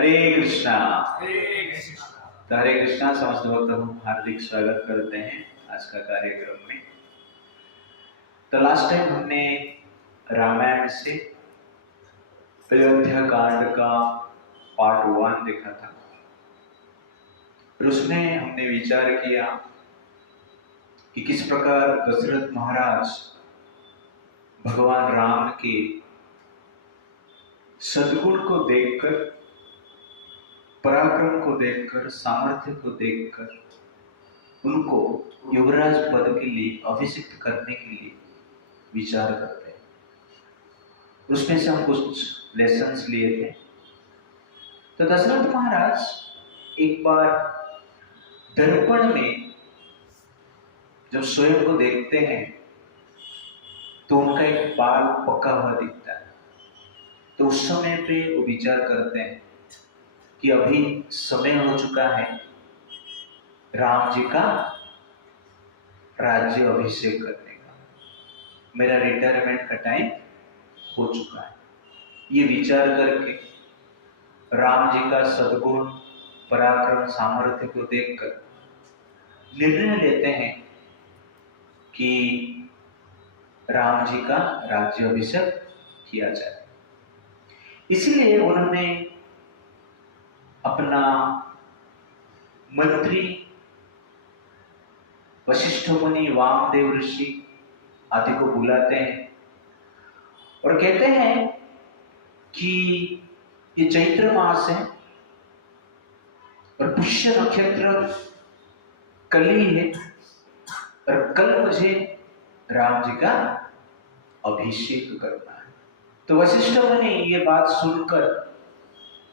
हरे कृष्णा। हरे कृष्णा। तो हरे कृष्णा समस्त भक्तों को हार्दिक स्वागत करते हैं आज का कार्यक्रम में। तो लास्ट टाइम हमने रामायण से अयोध्या कांड का पार्ट 1 देखा था और उसमें हमने विचार किया कि किस प्रकार दशरथ महाराज भगवान राम के सद्गुण को देखकर, पराक्रम को देखकर, सामर्थ्य को देखकर उनको युवराज पद के लिए अभिषिक्त करने के लिए विचार करते हैं। उसमें से हम कुछ लेसन्स लिए थे। तो दशरथ महाराज एक बार दर्पण में जब स्वयं को देखते हैं तो उनका एक बाल पका हुआ दिखता है। तो उस समय पे वो विचार करते हैं कि अभी समय हो चुका है राम जी का राज्य अभिषेक करने का, मेरा रिटायरमेंट का टाइम हो चुका है। ये विचार करके राम जी का सद्गुण, पराक्रम, सामर्थ्य को देखकर निर्णय लेते हैं कि राम जी का राज्य अभिषेक किया जाए। इसलिए उन्होंने अपना मंत्री वशिष्ठ मुनि, वामदेव ऋषि आदि को बुलाते हैं और कहते हैं कि ये चैत्र मास है और पुष्य नक्षत्र कली है और कल मुझे राम जी का अभिषेक करना है। तो वशिष्ठ मुनि ये बात सुनकर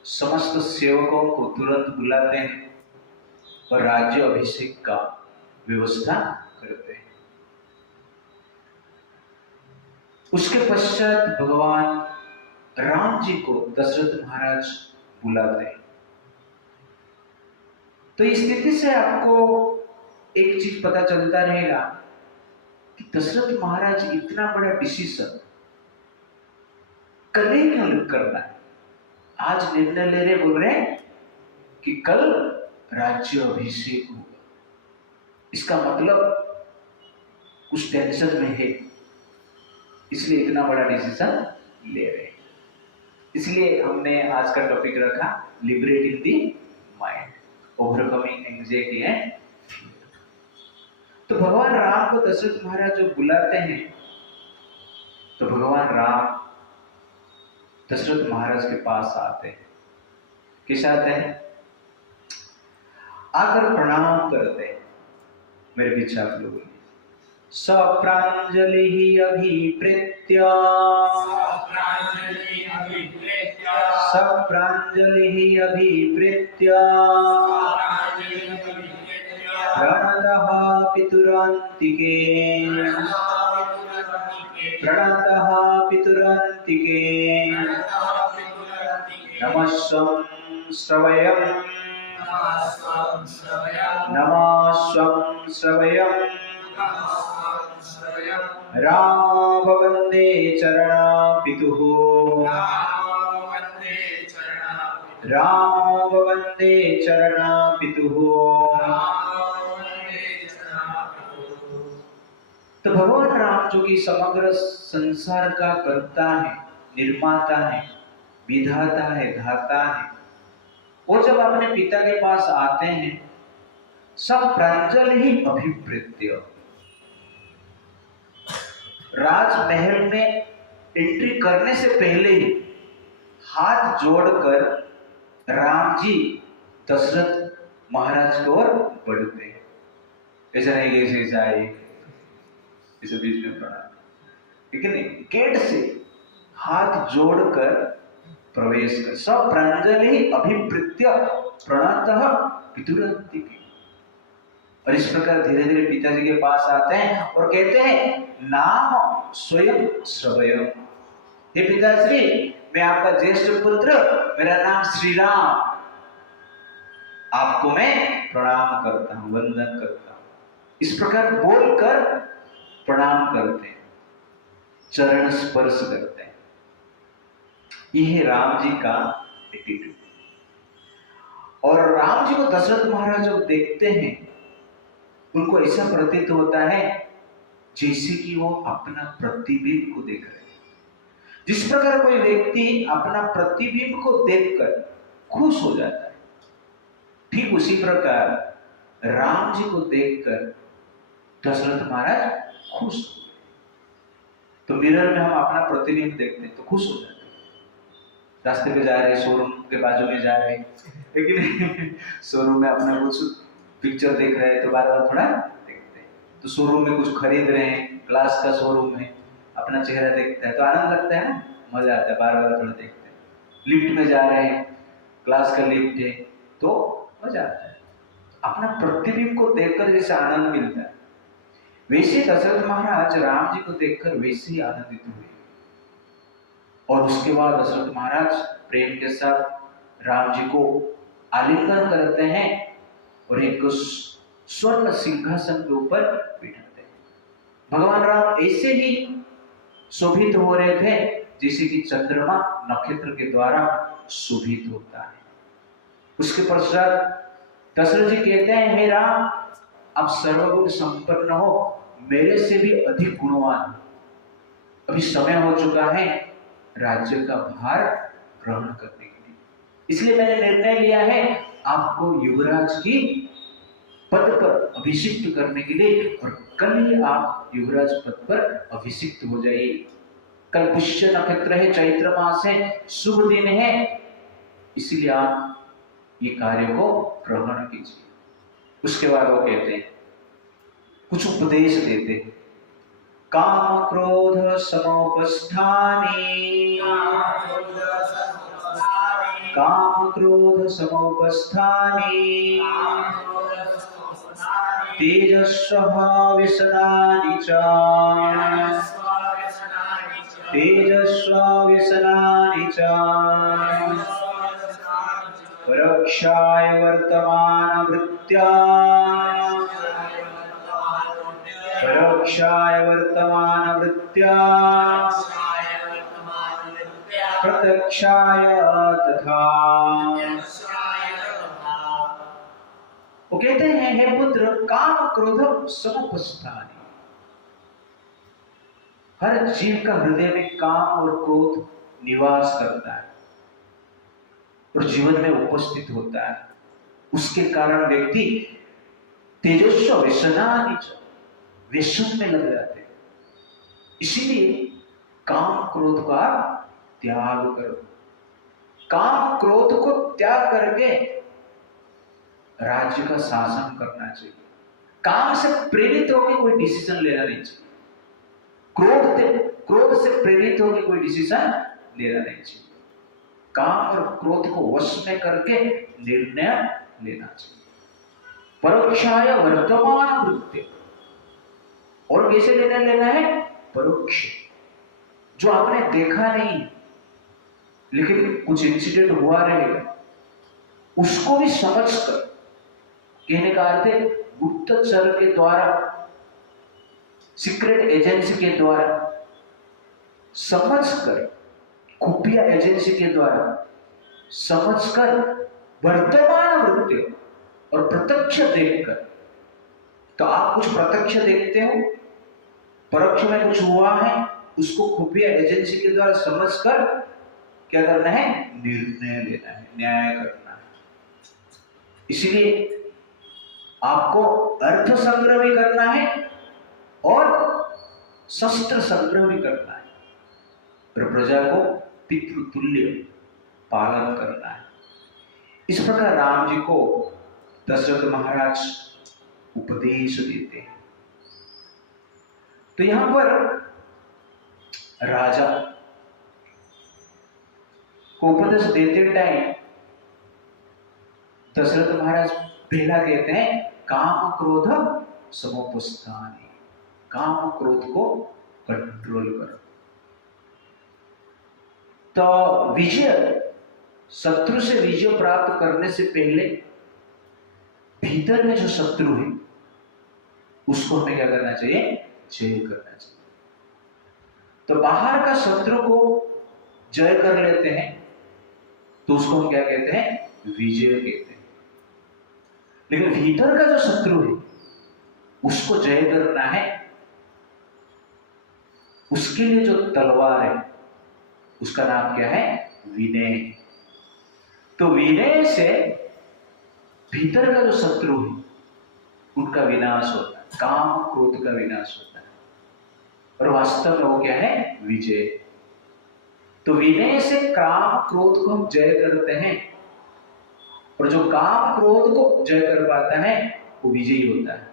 समस्त सेवकों को तुरंत बुलाते हैं और राज्य अभिषेक का व्यवस्था करते हैं। उसके पश्चात भगवान राम जी को दशरथ महाराज बुलाते हैं। तो इस स्थिति से आपको एक चीज पता चलता रहेगा कि दशरथ महाराज इतना बड़ा डिसीजन कल ही क्यों करना है। आज निर्णय ले रहे, बोल रहे हैं कि कल राज्य अभिषेक होगा। इसका मतलब कुछ टेंशन में है, इसलिए इतना बड़ा डिसीजन ले रहे हैं। इसलिए हमने आज का टॉपिक रखा liberating the mind, overcoming anxiety and fear. तो भगवान राम को दशरथ महाराज जो बुलाते हैं, तो भगवान राम दशरथ महाराज के पास आते हैं। कैसे आते हैं? आकर प्रणाम करते हैं। मेरे पीछे आप लोग सप्रांजलि अभिप्रेत्य सप्रांजलि अभिप्रेत्य प्रणतः पितुरान्तिके प्रणतः पितुरान्तिके नमस्वं श्रवयम् नमस्वं श्रवयम् राम वन्दे चरणा पितुः राम वन्दे चरणा पितुः। तो भगवान राम जो कि समग्र संसार का कर्ता है, निर्माता है, विधाता है, धाता है, वो जब अपने पिता के पास आते हैं सब प्रांजलि अभिप्रेत्य, राजमहल में एंट्री करने से पहले ही हाथ जोड़कर राम जी दशरथ महाराज की ओर बढ़ते हैं। ऐसा नहीं कि ऐसे आए इसे बीच में प्रणाम, लेकिन गेट से हाथ जोड़कर प्रवेश कर सब प्रांजलि अभिप्रेत्य प्रणतः पितुरन्तिके। और इस प्रकार धीरे धीरे पिताजी के पास आते हैं और कहते हैं नाम स्वयं श्रवयम्। हे पिताश्री, मैं आपका ज्येष्ठ पुत्र, मेरा नाम श्री राम, आपको मैं प्रणाम करता हूं, वंदन करता हूं। इस प्रकार बोलकर प्रणाम करते हैं, चरण स्पर्श करते हैं। यह है राम जी का एटीट्यूड। और राम जी को दशरथ महाराज जब देखते हैं, उनको ऐसा प्रतीत होता है जैसे कि वो अपना प्रतिबिंब को देख रहे हैं। जिस प्रकार कोई व्यक्ति अपना प्रतिबिंब को देखकर खुश हो जाता है, ठीक उसी प्रकार राम जी को देखकर दशरथ महाराज खुश हो गए। तो मिरर में हम अपना प्रतिबिंब देखते हैं तो खुश हो जाते हैं। रास्ते पे जा रहे हैं, शोरूम के बाजू में जा रहे हैं, लेकिन शोरूम में अपना कुछ पिक्चर देख रहे हैं तो बार बार थोड़ा देखते हैं। तो शोरूम में कुछ खरीद रहे हैं, ग्लास का शोरूम है, अपना चेहरा देखता है तो आनंद लगता है ना, मजा आता है, बार बार थोड़ा देखते हैं। लिफ्ट में जा रहे हैं, ग्लास का लिफ्ट है तो मजा आता है। अपना प्रतिबिंब को देखकर जैसे आनंद मिलता है, वैसे दशरथ महाराज राम जी को देखकर वैसे ही आनंदित हुए। और उसके बाद दशरथ महाराज प्रेम के साथ राम जी को आलिंगन करते हैं और एक स्वर्ण सिंहासन के ऊपर बिठाते हैं। भगवान राम ऐसे ही शोभित हो रहे थे जैसे कि चंद्रमा नक्षत्र के द्वारा शोभित होता है। उसके पश्चात दशरथ जी कहते हैं, हे राम, आप सर्वगुण संपन्न हो, मेरे से भी अधिक गुणवान। अभी समय हो चुका है राज्य का भार ग्रहण करने के लिए, इसलिए मैंने निर्णय लिया है आपको युवराज की पद पर अभिषिक्त करने के लिए, और कल ही आप युवराज पद पर अभिषिक्त हो जाइए। कल पुष्य नक्षत्र है, चैत्र मास है, शुभ दिन है, इसलिए आप ये कार्य को ग्रहण कीजिए। उसके बाद वो कहते हैं, कुछ उपदेश देते हैं। काम क्रोध समोपस्थाने, काम क्रोध समोपस्थाने, तेजस्व व्यसनानि च, तेजस्व व्यसनानि च, परोक्षाय वर्तमान वृत्त्या, परोक्षाय वर्तमान वृत्त्या, प्रत्यक्षाय तथा। वो कहते हैं, हे पुत्र, काम क्रोध समुपस्थानि। हर जीव का हृदय में काम और क्रोध निवास करता है और जीवन में उपस्थित होता है। उसके कारण व्यक्ति तेजस्व व्यसनानि च, व्यसन में लग जाते हैं। इसीलिए काम क्रोध का त्याग करो। काम क्रोध को त्याग करके राज्य का शासन करना चाहिए। काम से प्रेरित होकर कोई डिसीजन लेना नहीं चाहिए। क्रोध से प्रेरित होकर कोई डिसीजन लेना नहीं चाहिए। काम और क्रोध को वश में करके निर्णय लेना चाहिए। परोक्षाय वर्तमान वृत्ति, और कैसे निर्णय लेना है? परोक्ष, जो आपने देखा नहीं लेकिन कुछ इंसिडेंट हुआ रहेगा, उसको भी समझकर, कहने का अर्थ है गुप्तचर के द्वारा, सीक्रेट एजेंसी के द्वारा समझकर, खुफिया एजेंसी के द्वारा समझकर, वर्तमान वृत्ति और प्रत्यक्ष देखकर। तो आप कुछ प्रत्यक्ष देखते हो, परोक्ष में कुछ हुआ है, उसको खुफिया एजेंसी के द्वारा समझकर क्या करना है? निर्णय लेना है, न्याय करना है। इसलिए आपको अर्थ संग्रह भी करना है और शस्त्र संग्रह भी करना है, और प्रजा को पितृतुल्य पालन करना है। इस प्रकार राम जी को दशरथ महाराज उपदेश देते हैं। तो यहां पर राजा को उपदेश देते टाइम दशरथ महाराज पहला कहते हैं, काम क्रोध समुपस्थाने, काम क्रोध को कंट्रोल करो। तो विजय, शत्रु से विजय प्राप्त करने से पहले भीतर में जो शत्रु है उसको हमें क्या करना चाहिए? जय करना चाहिए। तो बाहर का शत्रु को जय कर लेते हैं तो उसको हम क्या कहते हैं? विजय कहते हैं। लेकिन भीतर का जो शत्रु है उसको जय करना है, उसके लिए जो तलवार है उसका नाम क्या है? विनय। तो विनय से भीतर का जो शत्रु है उनका विनाश होता है, काम क्रोध का विनाश होता है, और वास्तव में वो क्या है? विजय। तो विनय से काम क्रोध को हम जय करते हैं, और जो काम क्रोध को जय कर पाता है वो विजयी होता है,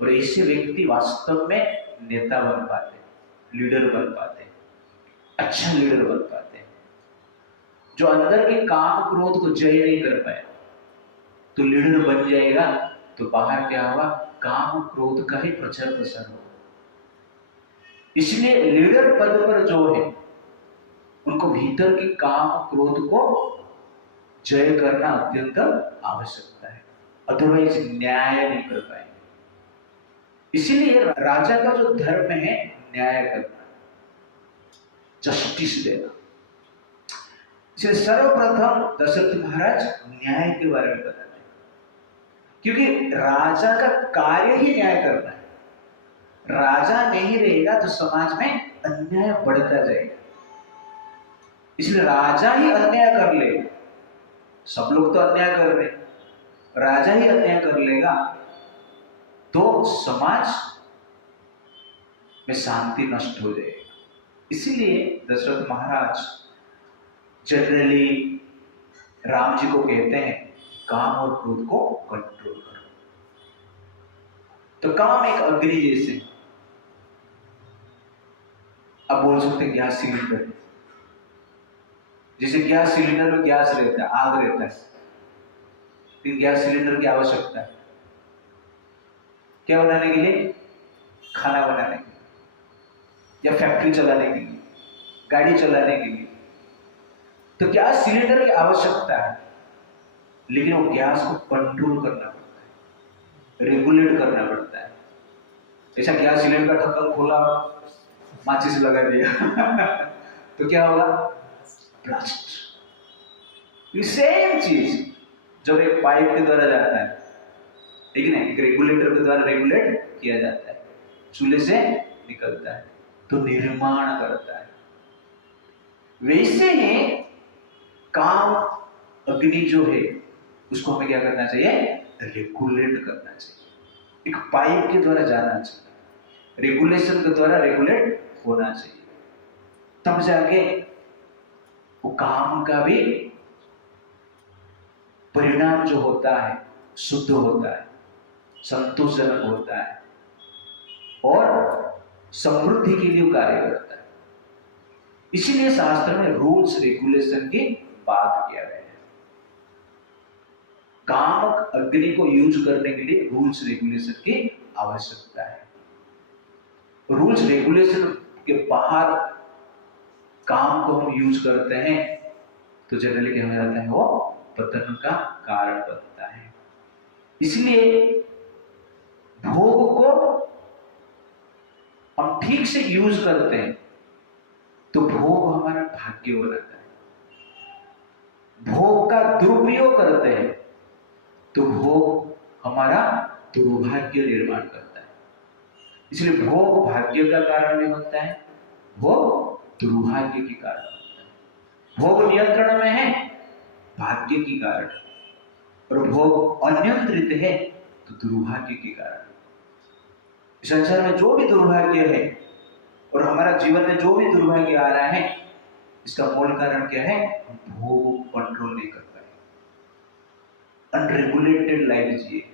और ऐसे व्यक्ति वास्तव में नेता बन पाते, लीडर बन पाते, अच्छा लीडर बन पाते हैं। जो अंदर के काम क्रोध को जय नहीं कर पाया तो लीडर बन जाएगा तो बाहर क्या होगा? काम क्रोध का ही प्रचार प्रसार होगा। इसलिए लीडर पद पर जो है उनको भीतर के काम क्रोध को जय करना अत्यंत आवश्यकता है, अदरवाइज न्याय नहीं कर पाएंगे। इसीलिए राजा का जो धर्म है न्याय करना, जस्टिस देना। इसलिए सर्वप्रथम दशरथ महाराज न्याय के बारे में बताते हैं, क्योंकि राजा का कार्य ही न्याय करना है। राजा नहीं रहेगा तो समाज में अन्याय बढ़ता जाएगा, इसलिए राजा ही अन्याय कर लेगा। सब लोग तो अन्याय कर रहे, राजा ही अन्याय कर लेगा तो समाज में शांति नष्ट हो जाएगी। इसीलिए दशरथ महाराज जनरली राम जी को कहते हैं काम और क्रोध को कंट्रोल करो। तो काम एक अग्नि जैसे, अब बोल सकते हैं गैस सिलेंडर, जैसे गैस सिलेंडर में गैस रहता है, आग रहता है, लेकिन गैस सिलेंडर की आवश्यकता है क्या बनाने के लिए? खाना बनाने के लिए, या फैक्ट्री चलाने के लिए, गाड़ी चलाने के लिए। तो गैस सिलेंडर की आवश्यकता है, लेकिन वो गैस को कंट्रोल करना पड़ता है, रेगुलेट करना पड़ता है। ऐसा गैस सिलेंडर का ढक्कन खोला, माचिस लगा दिया तो क्या होगा? ब्लास्ट। सेम चीज जब एक पाइप के द्वारा जाता है, ठीक है ना, एक रेगुलेटर के द्वारा रेगुलेट किया जाता है, चूल्हे से निकलता है तो निर्माण करता है। वैसे ही काम अग्नि जो है उसको हमें क्या करना चाहिए? रेगुलेट करना चाहिए। एक पाइप के द्वारा जाना चाहिए, रेगुलेशन के द्वारा रेगुलेट होना चाहिए, तब जाके वो काम का भी परिणाम जो होता है शुद्ध होता है, संतोषजनक होता है, और समृद्धि के लिए कार्य करता है। इसीलिए शास्त्र में रूल्स रेगुलेशन की बात किया गया है। काम अग्नि को यूज करने के लिए रूल्स रेगुलेशन की आवश्यकता है। रूल्स रेगुलेशन के बाहर काम को हम यूज करते हैं तो जनरली क्या हो जाता है? वो पतन का कारण बनता है। इसलिए भोग को हम ठीक से यूज करते हैं तो भोग हमारा भाग्य हो जाता है। भोग का दुरुपयोग करते हैं तो भोग हमारा दुर्भाग्य निर्माण करता है। इसलिए भोग भाग्य का कारण नहीं होता है, भोग दुर्भाग्य के कारण होता है। भोग नियंत्रण में है, भाग्य के कारण, और भोग अनियंत्रित है तो दुर्भाग्य के कारण। संसार में जो भी दुर्भाग्य है और हमारा जीवन में जो भी दुर्भाग्य आ रहा है, इसका मूल कारण क्या है? हम भोग को कंट्रोल नहीं कर पाए, अनरेगुलेटेड लाइफ जिए।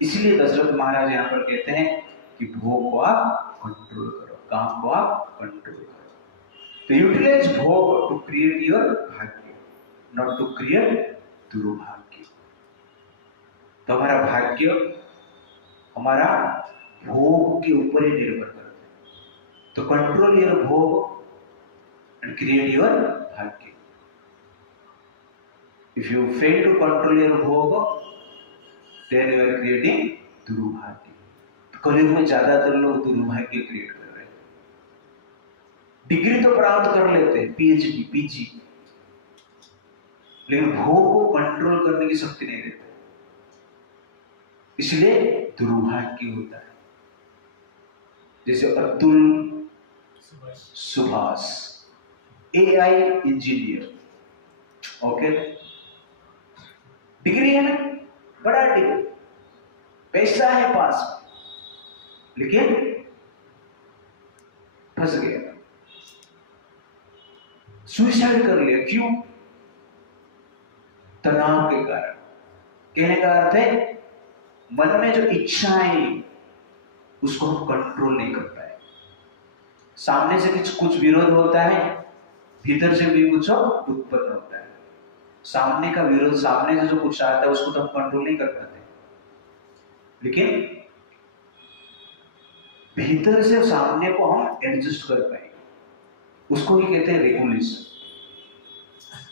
इसलिए दशरथ महाराज यहाँ पर कहते हैं कि भोग को आप कंट्रोल करो, काम को आप कंट्रोल करो। तो यूटिलाइज भोग टू क्रिएट योर भाग्य, नॉट टू क्रिएट दुर्भाग्य। तो हमारा भाग्य हमारा भोग के ऊपर ही निर्भर करता है। तो control your bhog and create your bhagya. If you fail to control your bhog, then you are creating durbhagya. कलयुग में ज्यादातर लोग दुर्भाग्य क्रिएट कर रहे हैं। डिग्री तो प्राप्त कर लेते हैं, पीएचडी, पीजी, लेकिन भोग को कंट्रोल करने की शक्ति नहीं देते। इसलिए दुर्भाग्य होता है। जैसे Abdul Subhash AI engineer, okay, degree है ना, बड़ा डिग्री, पैसा है पास में, लेकिन फंस गया, सुसाइड कर लिया। क्यों? तनाव के कारण। कहने का अर्थ है मन में जो इच्छाएं उसको हम कंट्रोल नहीं कर पाए। सामने से कुछ विरोध होता है, भीतर से भी कुछ उत्पन्न होता है। सामने का विरोध, सामने से जो कुछ आता है उसको तो हम कंट्रोल नहीं कर पाते, लेकिन भीतर से सामने को हम एडजस्ट कर पाए, उसको ही कहते हैं रेगुलेशन।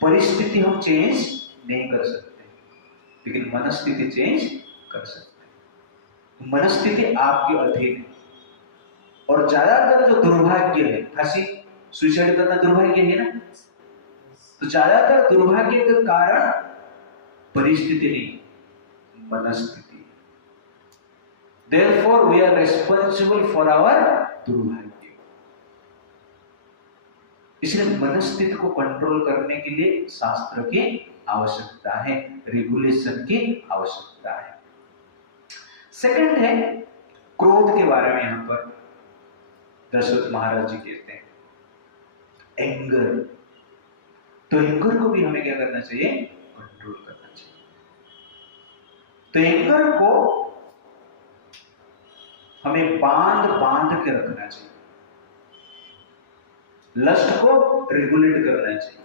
परिस्थिति हम चेंज नहीं कर सकते, लेकिन मनस्थिति चेंज कर सकते हैं। मनस्थिति आपके अधीन है। और ज्यादातर जो दुर्भाग्य है, फांसी सुसाइड करना दुर्भाग्य है ना, तो ज्यादातर दुर्भाग्य का कारण परिस्थिति नहीं, मनस्थिति। Therefore we are responsible for our दुर्भाग्य। इसलिए मनस्थिति को कंट्रोल करने के लिए शास्त्र की आवश्यकता है, रेगुलेशन की आवश्यकता है। सेकंड है क्रोध के बारे में। यहां पर दशरथ महाराज जी कहते हैं एंगर। तो एंगर को भी हमें क्या करना चाहिए? कंट्रोल करना चाहिए। तो एंगर को हमें बांध बांध के रखना चाहिए। लस्ट को रेगुलेट करना चाहिए।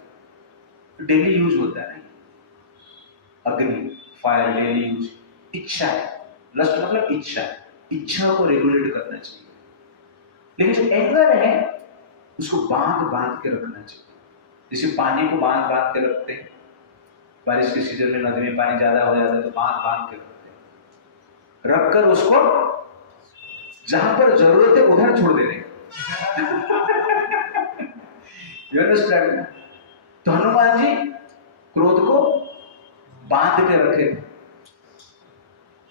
डेली यूज होता है ना, अग्नि, फायर, डेली यूज। इच्छा है, लस्ट मतलब इच्छा, इच्छा को रेगुलेट करना चाहिए। लेकिन जो एंगर है उसको बांध बांध के रखना चाहिए। जैसे पानी को बांध बांध के रखते हैं, बारिश के सीजन में नदी में पानी ज्यादा हो जाता है तो बांध बांध के रखते हैं, रखकर उसको जहां पर जरूरत है उधर छोड़ देने। You understand? तो हनुमान जी क्रोध को बांध के रखे,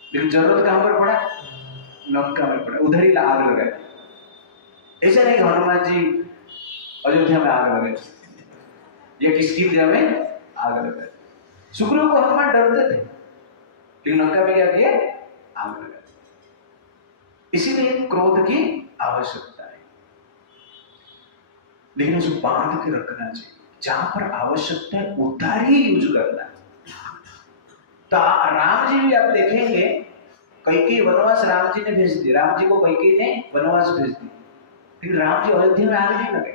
लेकिन जरूरत कहां पर पड़ा? लंका में पड़ा, उधर ही आग लगाई। ऐसा नहीं हनुमान जी अयोध्या में आग लगाई या किसकिंधा में आग लगाई। सुग्रीव को हनुमान डरते थे, लेकिन लंका में क्या किया? आग लगाई। इसीलिए क्रोध की आवश्यकता है, लेकिन उसे बांध के रखना चाहिए। जहां पर आवश्यकता है उधर ही यूज करना है। तो राम जी भी आप देखेंगे, कैकेयी वनवास राम जी ने भेज दी, राम जी को कैकेयी ने वनवास भेज दी, लेकिन राम जी अयोध्या में आग नहीं लगे।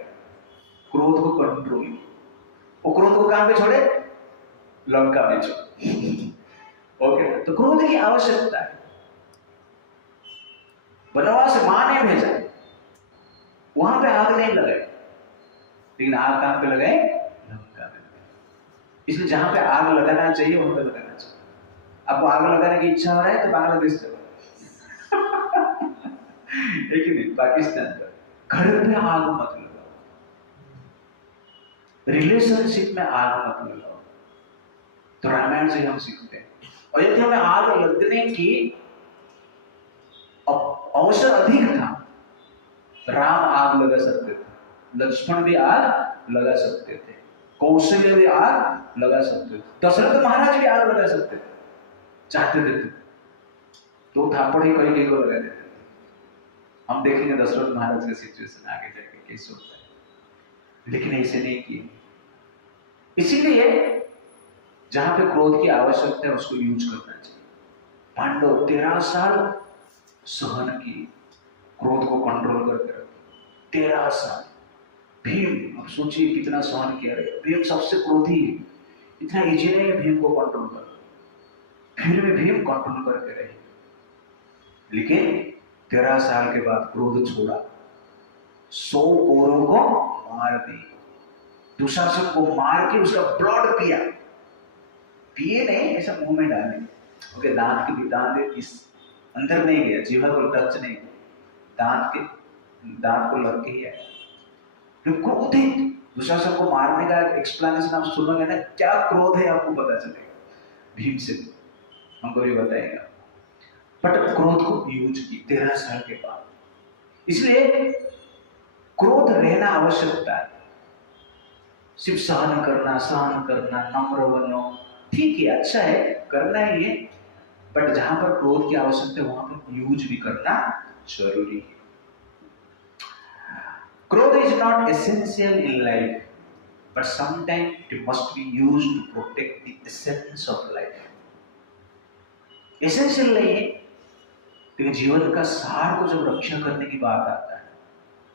क्रोध को कंट्रोल, वो क्रोध को कहां पे छोड़े? लंका में छोड़े। ओके, तो क्रोध की आवश्यकता है। वनवास मां ने भेजा, वहां पे आग नहीं लगाई, लेकिन आग कहां पे लगाए? लंका में। इसलिए जहां पे आग लगाना चाहिए वहां पे लगाना चाहिए। आपको आग लगाने की इच्छा हो रहा है तो बांग्लादेश चलो। एक ही नहीं, पाकिस्तान पर घर पे आग मत लगाओ, रिलेशनशिप में आग मत लगाओ। तो रामायण से हम सीखते हैं, अयोध्या में आग लगने की अवसर अधिक था। राम आग लगा सकते थे, लक्ष्मण भी आग लगा सकते थे, कौशल्य भी आग लगा सकते थे, दशरथ महाराज भी आग लगा सकते थे, चाहते थे तो थापड़ ही कहीं को लगा देते थे। हम देखेंगे दशरथ महाराज का सिचुएशन आगे जाके कैसे होता है, लेकिन ऐसे नहीं किए। इसीलिए जहां पे क्रोध की आवश्यकता है उसको यूज करना चाहिए। पांडव 13 साल सहन की, क्रोध को कंट्रोल करके रखे 13 साल। भीम, अब सोचिए कितना सहन किया रहे। भीम सबसे क्रोधी है, इतना इजी नहीं है भीम को कंट्रोल करना, फिर भी भीम कंट्रोल करके रहे। लेकिन 13 साल के बाद क्रोध छोड़ा, 100 कौरवों को मार दी, दुशासन को मार के उसका ब्लड पिया। पिए नहीं, ऐसा मुंह में डाले, ओके, दांत की दांत इस अंदर नहीं गया, जीवा को टच नहीं, दांत को लग के ही आया। क्रोधित दुशासन को मारने का एक्सप्लेनेशन आप सुनोगे ना, क्या क्रोध है आपको पता चलेगा। भीम से हम कभी बताएंगे। बट क्रोध को यूज की 13 साल के बाद। इसलिए क्रोध रहना आवश्यकता है। सिर्फ सहन करना, नम्र बनो, ठीक है, अच्छा है, करना ही है, बट जहां पर क्रोध की आवश्यकता है वहां पर यूज भी करना जरूरी है। क्रोध is not essential in life, but sometimes it must be used to protect the essence of life. Essential नहीं है, लेकिन जीवन का सार को जब रक्षा करने की बात आता है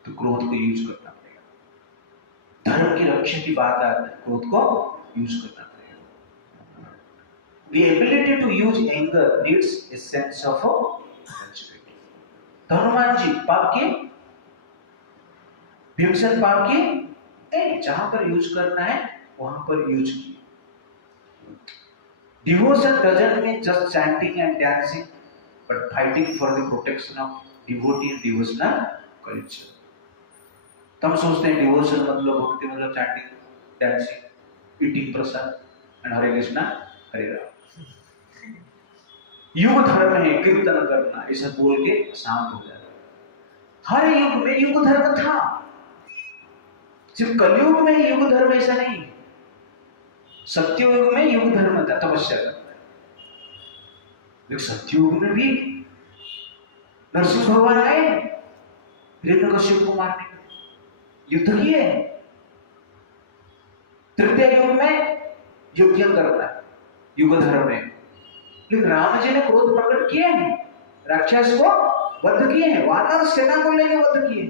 तो क्रोध को यूज करना पड़ेगा। धर्म की रक्षा की बात आता है, क्रोध को यूज करना पड़ेगा। The ability to use anger needs a sense of maturity. Hanuman ji पाप किए, भीमसेन पाप किए नहीं, जहां पर यूज करना है वहां पर यूज किए। Devotion doesn't mean just chanting and dancing, but fighting for the protection of devotee and devotional culture. हम सोचते हैं डिवोशन मतलब भक्ति मतलब chanting, dancing, eating prasad and Hare Krishna Hare Ram. युग धर्म है कीर्तन करना, ऐसा बोल के शांत हो जाता। हर युग में युग धर्म था, सिर्फ कलयुग में युग धर्म ऐसा नहीं। सत्ययुग में युग धर्म था, तपस्या करता है, लेकिन सत्ययुग में भी नरसिंह भगवान आए हिरण्यकश्यप को मारने, युद्ध किए। तृतीय युग में यज्ञ करना युग धर्म है, लेकिन राम जी ने क्रोध प्रकट किए हैं, राक्षस को वध किए हैं, वानर सेना को लेके वध किए,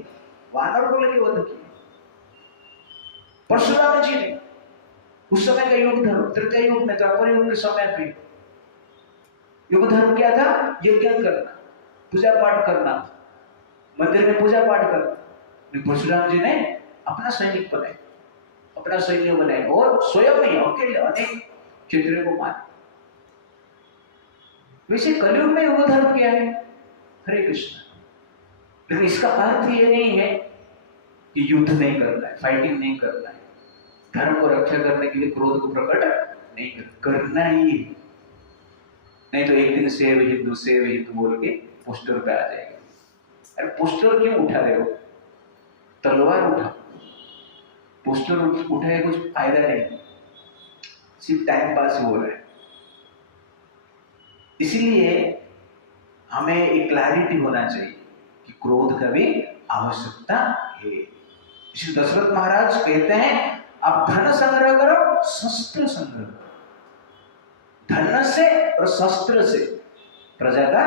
वानर को लेके वध किए। परशुराम जी ने उस समय का युग धर्म, तृतीय युग में, द्वापर युग के समय पे युग धर्म क्या था? यज्ञ करना, पूजा पाठ करना, मंदिर में पूजा पाठ करना। परशुराम जी ने अपना सैनिक बनाए, अपना सैन्य बनाए और स्वयं नहीं अकेले अनेक क्षत्रियों को मारे। वैसे कलयुग में युग धर्म क्या है? हरे कृष्ण। लेकिन इसका अर्थ ये नहीं है कि युद्ध नहीं करना है, फाइटिंग नहीं करना है, धर्म को रक्षा करने के लिए क्रोध को प्रकट नहीं करना ही है। नहीं तो एक दिन सेव हिंदू बोल के पोस्टर पे आ जाएगा। अरे पोस्टर क्यों उठा रहे हो? तलवार उठा, पोस्टर उठाए कुछ फायदा नहीं, सिर्फ टाइम पास हो रहा है। इसलिए हमें एक क्लैरिटी होना चाहिए कि क्रोध का भी आवश्यकता है। इसलिए दशरथ महाराज कहते हैं आप धन संग्रह करो, शस्त्र संग्रह करो। धन से और शस्त्र से प्रजा का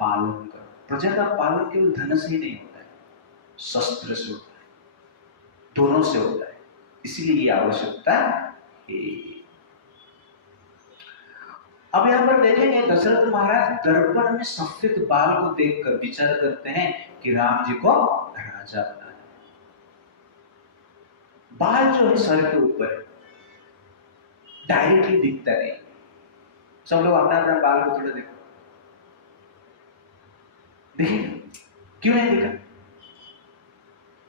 पालन करो। प्रजा का पालन केवल धन से ही नहीं होता है, शस्त्र से होता है, दोनों से होता है। इसीलिए ये आवश्यकता है। अब यहां पर देखेंगे दशरथ महाराज दर्पण में सफेद बाल को देखकर विचार करते हैं कि राम जी को राजा बनाना। बाल जो है सर के ऊपर डायरेक्टली दिखता नहीं। सब लोग अपना अपना बाल को थोड़ा देखो, देखिए क्यों नहीं दिखा?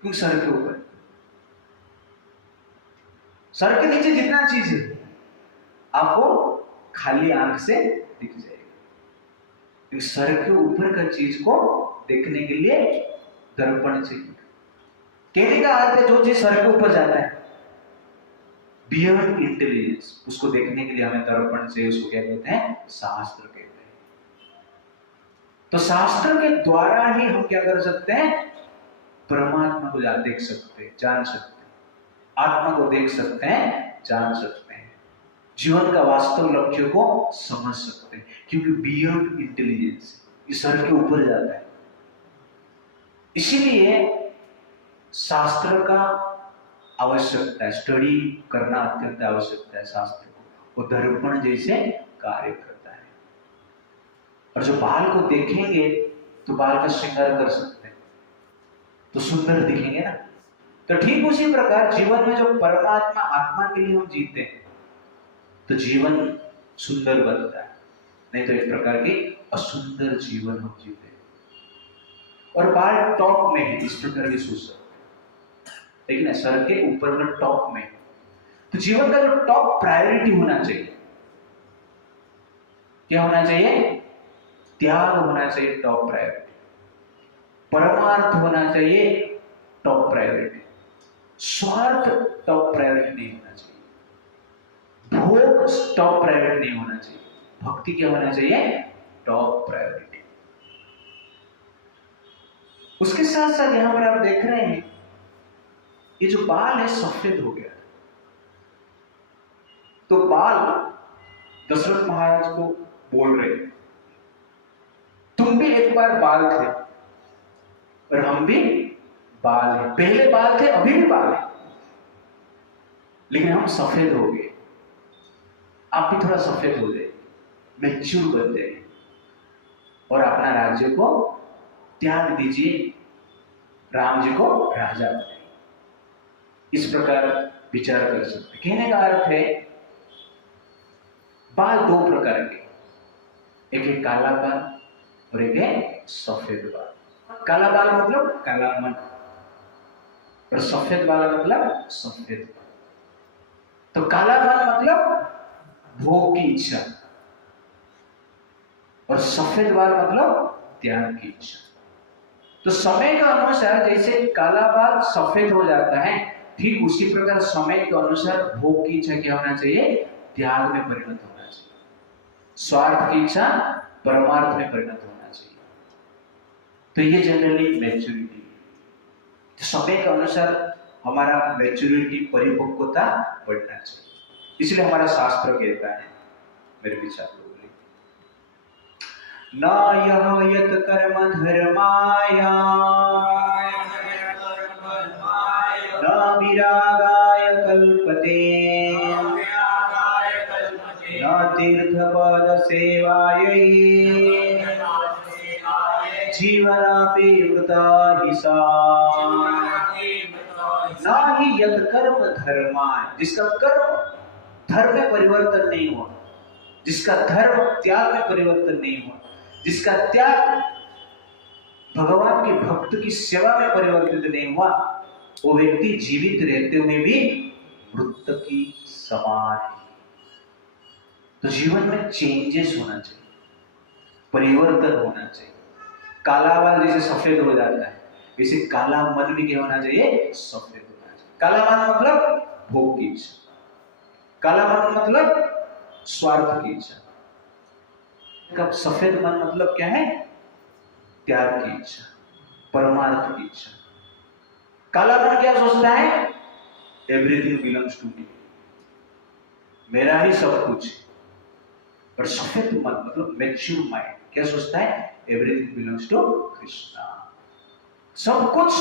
क्योंकि सर के ऊपर, सर के नीचे जितना चीज है आपको खाली आंख से दिख जाएगा। सर के ऊपर का चीज को देखने के लिए दर्पण चाहिए। कहने का अर्थ है जो चीज सर के ऊपर जाता है बियॉन्ड इंटेलिजेंस, उसको देखने के लिए हमें दर्पण से, उसको क्या कहते हैं? शास्त्र कहते हैं। तो शास्त्र के द्वारा ही हम क्या कर सकते हैं? परमात्मा को देख सकते हैं, जान सकते हैं, आत्मा को देख सकते हैं, जान सकते हैं, जीवन का वास्तव लक्ष्य को समझ सकते हैं, क्योंकि बियॉन्ड इंटेलिजेंस ये सर के ऊपर जाता है। इसीलिए शास्त्र का आवश्यकता है, स्टडी करना अत्यंत आवश्यकता है शास्त्र को। वो दर्पण जैसे कार्य करता है। और जो बाल को देखेंगे तो बाल का श्रृंगार कर सकते हैं, तो सुंदर दिखेंगे ना। तो ठीक उसी प्रकार जीवन में जो परमात्मा आत्मा के लिए हम जीते हैं तो जीवन सुंदर बनता है, नहीं तो एक प्रकार की असुंदर जीवन हम जीते हैं। और बाल टॉप में है, इस प्रकार की सोच सकते, लेकिन सर के ऊपर में टॉप में, तो जीवन का जो टॉप प्रायोरिटी होना चाहिए, क्या होना चाहिए? त्याग होना चाहिए टॉप प्रायोरिटी, परमार्थ होना चाहिए टॉप प्रायोरिटी, स्वार्थ टॉप प्रायोरिटी नहीं होना चाहिए, भोग टॉप प्रायोरिटी नहीं होना चाहिए, भक्ति क्या होना चाहिए? Top priority. उसके साथ साथ यहां पर आप देख रहे हैं ये जो बाल है सफेद हो गया। तो बाल दशरथ महाराज को बोल रहे तुम भी एक बार बाल थे और हम भी बाल हैं, पहले बाल थे अभी भी बाल हैं, लेकिन हम सफेद हो गए, आप भी थोड़ा सफेद हो गए, मैच्योर बन गए और अपना राज्य को त्याग दीजिए, राम जी को राजा बनाइए। इस प्रकार विचार कर सकते। कहने का अर्थ है बाल दो प्रकार के, एक है काला बाल और एक है सफेद बाल। काला बाल मतलब काला मन और सफेद बाल मतलब सफेद बाल। तो काला बाल मतलब भोग की इच्छा और सफेद बाल मतलब त्याग की इच्छा। तो समय का अनुसार जैसे काला बाल सफेद हो जाता है, ठीक उसी प्रकार समय के अनुसार भोग की इच्छा क्या होना चाहिए? त्याग में परिणत होना चाहिए, स्वार्थ की इच्छा परमार्थ में परिणत होना चाहिए। तो ये जनरली मैच्योरिटी है। समय के अनुसार हमारा मैच्योरिटी परिपक्वता बढ़ना चाहिए। इसलिए हमारा शास्त्र कहता है, मेरे विचार लोग न यह यत कर्म धर्माय न विरागाय कल्पते न तीर्थपद सेवायै जीवनापि वृथा हि सा। न ही यत कर्म धर्माय, जिसका कर्म धर्म में परिवर्तन नहीं हुआ, जिसका धर्म त्याग में परिवर्तन नहीं हुआ, जिसका त्याग भगवान के भक्त की सेवा में परिवर्तित नहीं हुआ, वो व्यक्ति जीवित रहते हुए भी मृत की समान है। तो जीवन में चेंजेस होना चाहिए, परिवर्तन होना चाहिए। काला बाल जैसे सफेद हो जाता है, वैसे काला मन भी क्या होना चाहिए? सफेद होना चाहिए। काला मन मतलब भोग की इच्छा, काला मन मतलब स्वार्थ की इच्छा, कब सफेद मन मतलब क्या है? त्याग की इच्छा, परमार्थ की इच्छा। काला मन क्या सोचता है? एवरीथिंग बिलोंग्स टू मी, मेरा ही सब कुछ। पर सफेद मन मतलब मैच्योर माइंड क्या सोचता है? एवरीथिंग बिलोंग्स टू कृष्णा, सब कुछ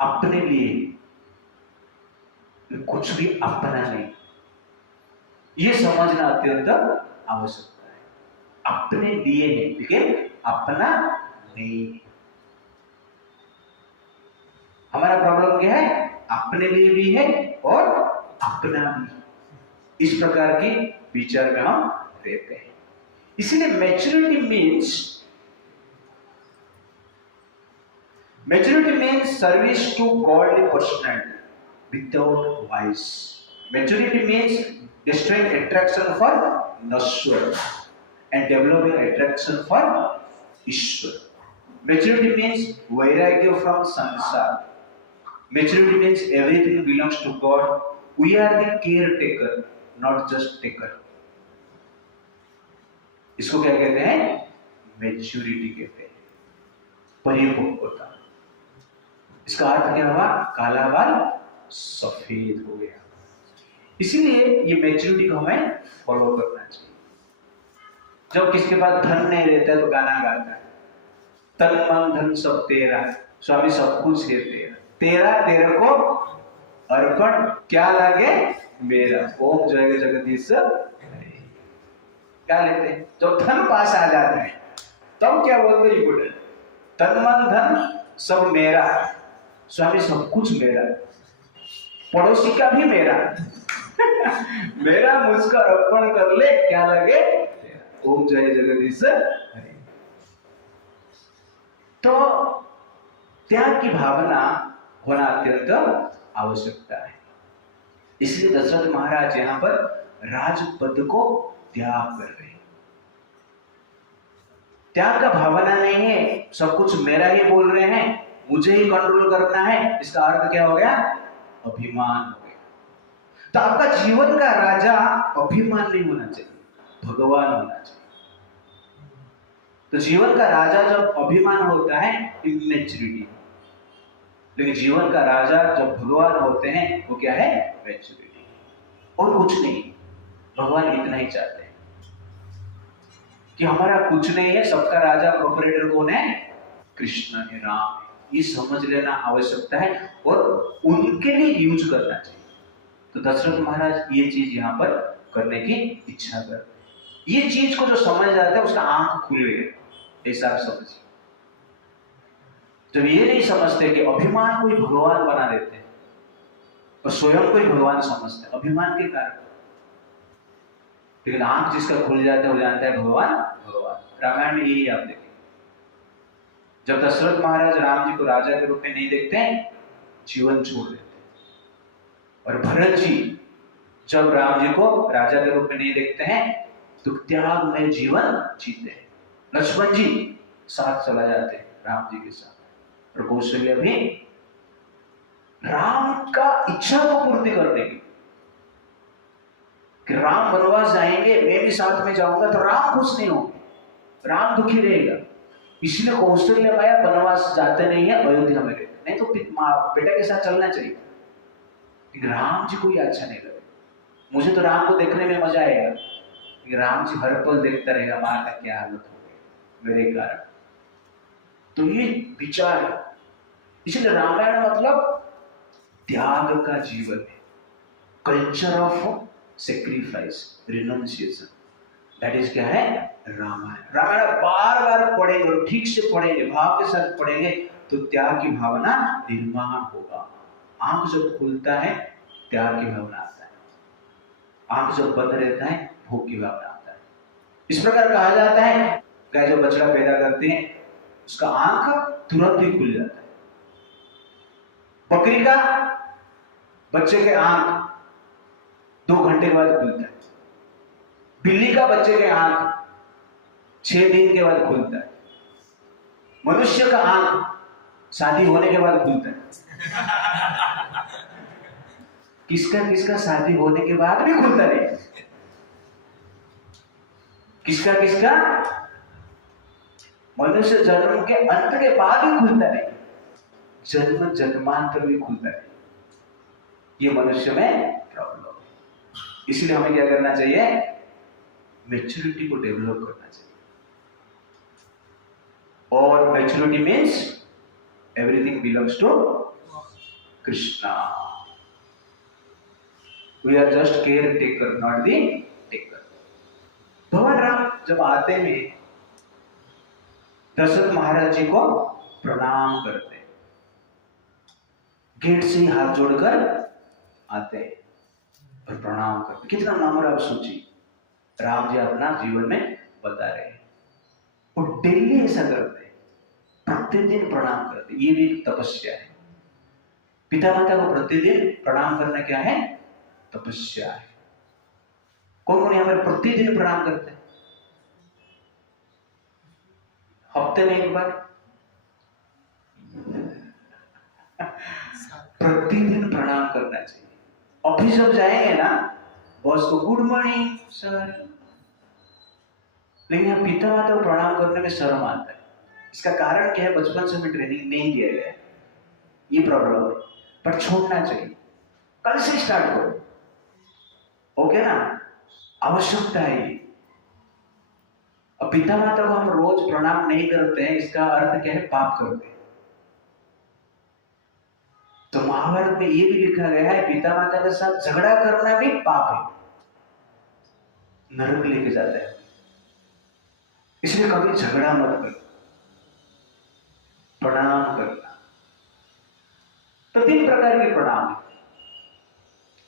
अपने लिए, कुछ भी अपना नहीं। ये समझना अत्यंत आवश्यकता है। अपने लिए है लेकिन अपना नहीं। हमारा प्रॉब्लम क्या है? अपने लिए भी है और अपना भी। इस प्रकार की विचार में हम रहते हैं। इसलिए maturity means service to godly personality without vice. Maturity means destroying attraction for Nashwar and developing attraction for Ishwar. Maturity means vairagya from sansar. Maturity means everything belongs to God. We are the caretaker, not just taker. इसको क्या कहते हैं? Maturity कहते हैं, परिपक्वता। इसका अर्थ क्या हुआ? काला बाल सफेद हो गया। इसीलिए ये मैच्योरिटी को हमें फॉलो करना चाहिए। जब किसके पास धन नहीं रहता है तो गाना गाता है, तन मन धन सब तेरा, स्वामी सब कुछ है तेरा, तेरा तेरे को अर्पण क्या लागे मेरा, ओम जय जगदीश। क्या लेते हैं? जब धन पास आ जाता है तब क्या बोलते हैं? गुड, तन मन धन सब मेरा, स्वामी सब कुछ मेरा, पड़ोसी का भी मेरा मेरा मुझको अर्पण कर ले, क्या लगे? ओम जय जगदीश। तो त्याग की भावना होना अत्यंत आवश्यकता है। इसलिए दशरथ महाराज यहां पर राजपद को त्याग कर रहे हैं। त्याग का भावना नहीं है, सब कुछ मेरा ही बोल रहे हैं, मुझे ही कंट्रोल करना है, इसका अर्थ क्या हो गया? अभिमान हो गया। तो आपका जीवन का राजा अभिमान नहीं होना चाहिए, भगवान होना चाहिए। तो जीवन का राजा जब अभिमान होता है, इमेच्योरिटी। लेकिन जीवन का राजा जब भगवान होते हैं, वो क्या है? मैच्योरिटी, और कुछ नहीं। भगवान इतना ही चाहते हैं कि हमारा कुछ नहीं है, सबका राजा प्रोपरेटर कौन है? कृष्ण है, राम है। ये समझ लेना आवश्यकता है और उनके लिए यूज करना चाहिए। तो दशरथ महाराज ये चीज यहाँ पर करने की इच्छा करते हैं। ये चीज को जो समझ जाता है, उसका आंख खुल गया, ऐसा आप समझिए। जब ये नहीं समझते कि अभिमान को ही भगवान बना देते हैं और स्वयं को ही भगवान समझते हैं अभिमान के कारण। लेकिन आंख जिसका खुल जाता है, वो जानता है भगवान भगवान। रामायण में यही आप देखेंगे, जब दशरथ महाराज राम जी को राजा के रूप में नहीं देखते हैं, जीवन छोड़ देते हैं। और भरत जी जब राम जी को राजा के रूप में नहीं देखते हैं, तो त्याग में जीवन जीते हैं। लक्ष्मण जी साथ चला जाते हैं राम जी के साथ, और कौशल्य भी राम का इच्छा को पूर्ति करने की, कि राम वनवास जाएंगे, मैं भी साथ में जाऊंगा, तो राम खुश नहीं होंगे, राम दुखी रहेगा। इसलिए कौशल्य माया वनवास जाते नहीं है, अयोध्या में रहते। नहीं तो बेटा के साथ चलना चाहिए। लेकिन राम जी को ये अच्छा नहीं लगे। मुझे तो राम को देखने में मजा आएगा, कि राम जी हर पल देखता रहेगा माँ का क्या हालत हो गई मेरे कारण। तो ये विचार है। इसलिए रामायण मतलब त्याग का जीवन है, culture of sacrifice, renunciation. That is क्या है? रामायण। रामायण बार बार पढ़ेंगे और ठीक से पढ़ेंगे, भाव के साथ पढ़ेंगे, तो त्याग की भावना निर्माण होगा। आंख जब खुलता है, त्याग की भावना आता है। आंख जब बंद रहता है, भोग की भावना आता है। इस प्रकार कहा जाता है, गाय जो बछड़ा पैदा करते हैं, उसका आंख तुरंत ही खुल जाता है। बकरी का बच्चे के आंख 2 घंटे के बाद खुलता है। बिल्ली का बच्चे के आंख 6 दिन के बाद खुलता है। मनुष्य का आंख शादी होने के बाद खुलता है। किसका किसका शादी होने के बाद भी खुलता नहीं, किसका किसका मनुष्य जन्म के अंत के बाद भी खुलता नहीं, जन्म जन्मांतर भी खुलता नहीं। ये मनुष्य में प्रॉब्लम है। इसलिए हमें क्या करना चाहिए? मैच्योरिटी को डेवलप करना चाहिए। और maturity means everything belongs to Krishna. We are just caretaker, not the taker. भगवान राम जब आते हैं, दशरथ महाराज जी को प्रणाम करते हैं, गेट से ही हाथ जोड़कर आते हैं और प्रणाम करते। कितना नम्र आप सोचिए, राम जी अपना जीवन में बता रहे हैं। और डेली ऐसा करते हैं, प्रतिदिन प्रणाम करते। ये भी एक तपस्या है। पिता माता को प्रतिदिन प्रणाम करना क्या है? तपस्या है। कौन कौन यहाँ पर प्रतिदिन प्रणाम करते हैं? हफ्ते में एक बार, प्रतिदिन प्रणाम करना चाहिए। ऑफिस जब जाएंगे ना, बॉस को गुड मॉर्निंग सर, लेकिन यहाँ पिता माता को प्रणाम करने में शर्म आता है। इसका कारण क्या है? बचपन से हमें ट्रेनिंग नहीं दिया गया है, ये प्रॉब्लम है। पर छोड़ना चाहिए, कल से स्टार्ट करो, ओके ना? आवश्यकता है ये। अब पिता माता को हम रोज प्रणाम नहीं करते हैं, इसका अर्थ क्या है? पाप करते हैं। तो महाभारत में ये भी लिखा गया है, पिता माता के साथ झगड़ा करना भी पाप है, नरक लेके जाता है। इसलिए कभी झगड़ा मत करो, प्रणाम करना। तो 3 प्रकार के प्रणाम है।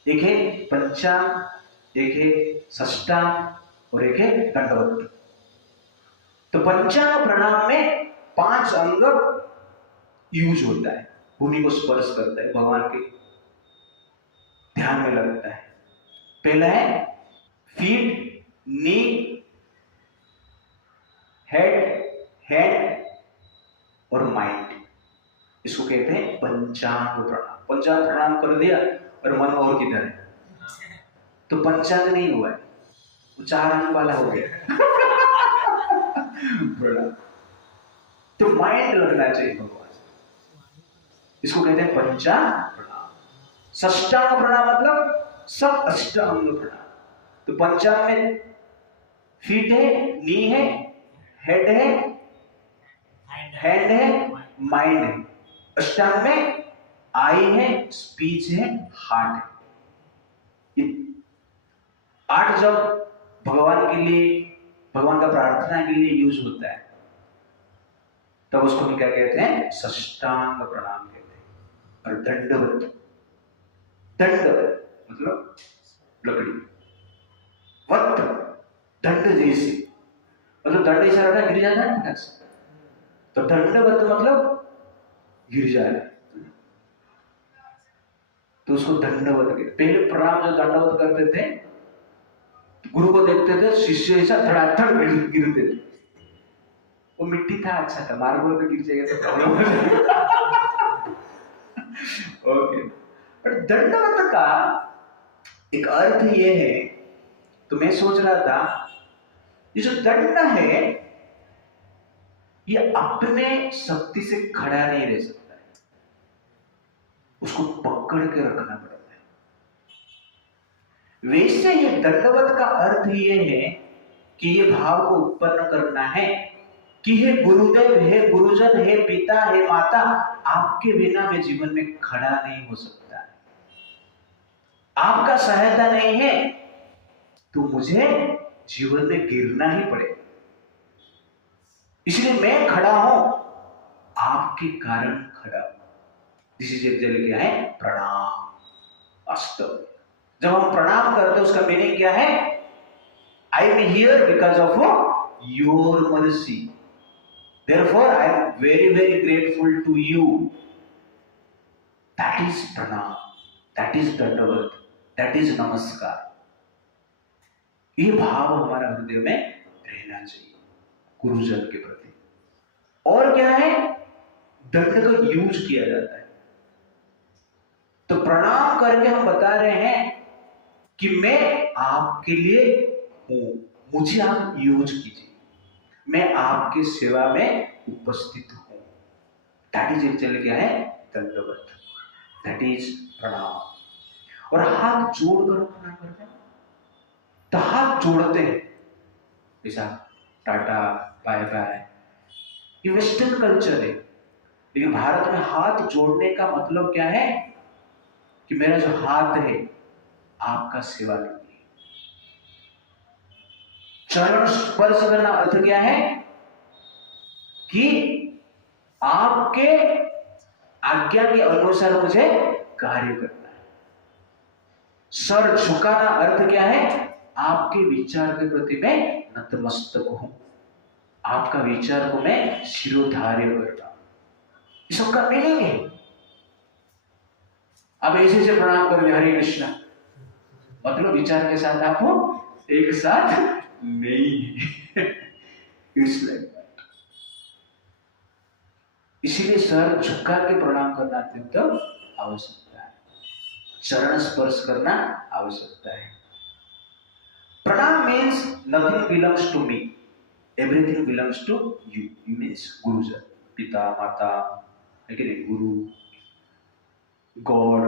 एक है पंचांग, एक है षष्टांग और एक है दंडवत। तो पंचांग प्रणाम में 5 अंग यूज होता है। भूमि को स्पर्श करता है, भगवान के ध्यान में लगता है। पहला है फीट, नी, हेड हेड और माइंड, इसको कहते हैं पंचांग प्रणाम। पंचांग प्रणाम कर दिया और मन और किधर है, तो पंचांग नहीं हुआ है, वो 4 अंग वाला हो गया। प्रणाम। तो माइंड लगना चाहिए भगवान, इसको कहते हैं पंचांग प्रणाम। षष्टांग प्रणाम मतलब सब अष्टांग प्रणाम। तो पंचांग में फीट है, नी है, हेड है, हैंड है, माइंड है। अष्टांग में आई है, स्पीच है, हार्ट है। 8 जब भगवान के लिए, भगवान का प्रार्थना के लिए यूज होता है, तब उसको भी क्या कहते हैं, षष्टांग प्रणाम कहते हैं। और दंडवत, दंड मतलब लकड़ी, वत दंड जैसे, मतलब दंड ऐसा रहता है गिर जाता है ना, तो दंडवत मतलब गिर जाए, तो उसको दंडवत कहते। पहले प्रणाम जो दंडवत करते थे, गुरु को देखते थे शिष्य ऐसा धड़ाधड़ गिरते थे, वो मिट्टी था, अच्छा था, मार्बल पे गिर जाएगा तो प्रॉब्लम हो जाएगा। ओके, पर दंडवत का एक अर्थ ये है, तो मैं सोच रहा था ये जो दंड है ये अपने शक्ति से खड़ा नहीं रह सकता है, उसको पकड़ के रखना पड़ता है। वैसे ये दंडवत का अर्थ ये है कि ये भाव को उत्पन्न करना है कि हे गुरुदेव, हे गुरुजन, हे पिता, हे माता, आपके बिना मैं जीवन में खड़ा नहीं हो सकता है, आपका सहायता नहीं है तो मुझे जीवन में गिरना ही पड़ेगा, इसलिए मैं खड़ा हूं, आपके कारण खड़ा हूं। दिस इज एक्चुअली क्या है, प्रणाम। वास्तव जब हम प्रणाम करते हैं उसका मीनिंग क्या है, I am here because of your mercy, therefore I am very very grateful to you. That is pranam, that is dandavat, that is नमस्कार। ये भाव हमारा हृदय में रहना चाहिए गुरुजन के प्रति। और क्या है, दंड का यूज किया जाता है, तो प्रणाम करके हम बता रहे हैं कि मैं आपके लिए हूं, मुझे आप यूज कीजिए, मैं आपकी सेवा में उपस्थित हूं। दैट इज एक्चुअली क्या है, दंडवत, दैट इज प्रणाम। और हाथ जोड़कर प्रणाम करते हैं, तो हाथ जोड़ते हैं ऐसा, टाटा बाय बाय, ये वेस्टर्न कल्चर है, लेकिन भारत में हाथ जोड़ने का मतलब क्या है कि मेरा जो हाथ है आपका सेवा के लिए। चरण स्पर्श करना अर्थ क्या है कि आपके आज्ञा के अनुसार मुझे कार्य करना है। सर झुकाना अर्थ क्या है, आपके विचार के प्रति मैं नतमस्तक हूं, आपका विचार को मैं शिरोधार्य कर रहा हूं, ये सबका मीनिंग है। अब ऐसे से प्रणाम करोगे हरे कृष्णा, मतलब विचार के साथ आप हो, एक साथ नहीं। It's like that. इसीलिए सर झुका के प्रणाम करना अत्यंत आवश्यकता है, चरण स्पर्श करना आवश्यकता है। Pranam means nothing belongs to me, everything belongs to you. You means गुरुजन, पिता माता, लेकिन गुरु, god.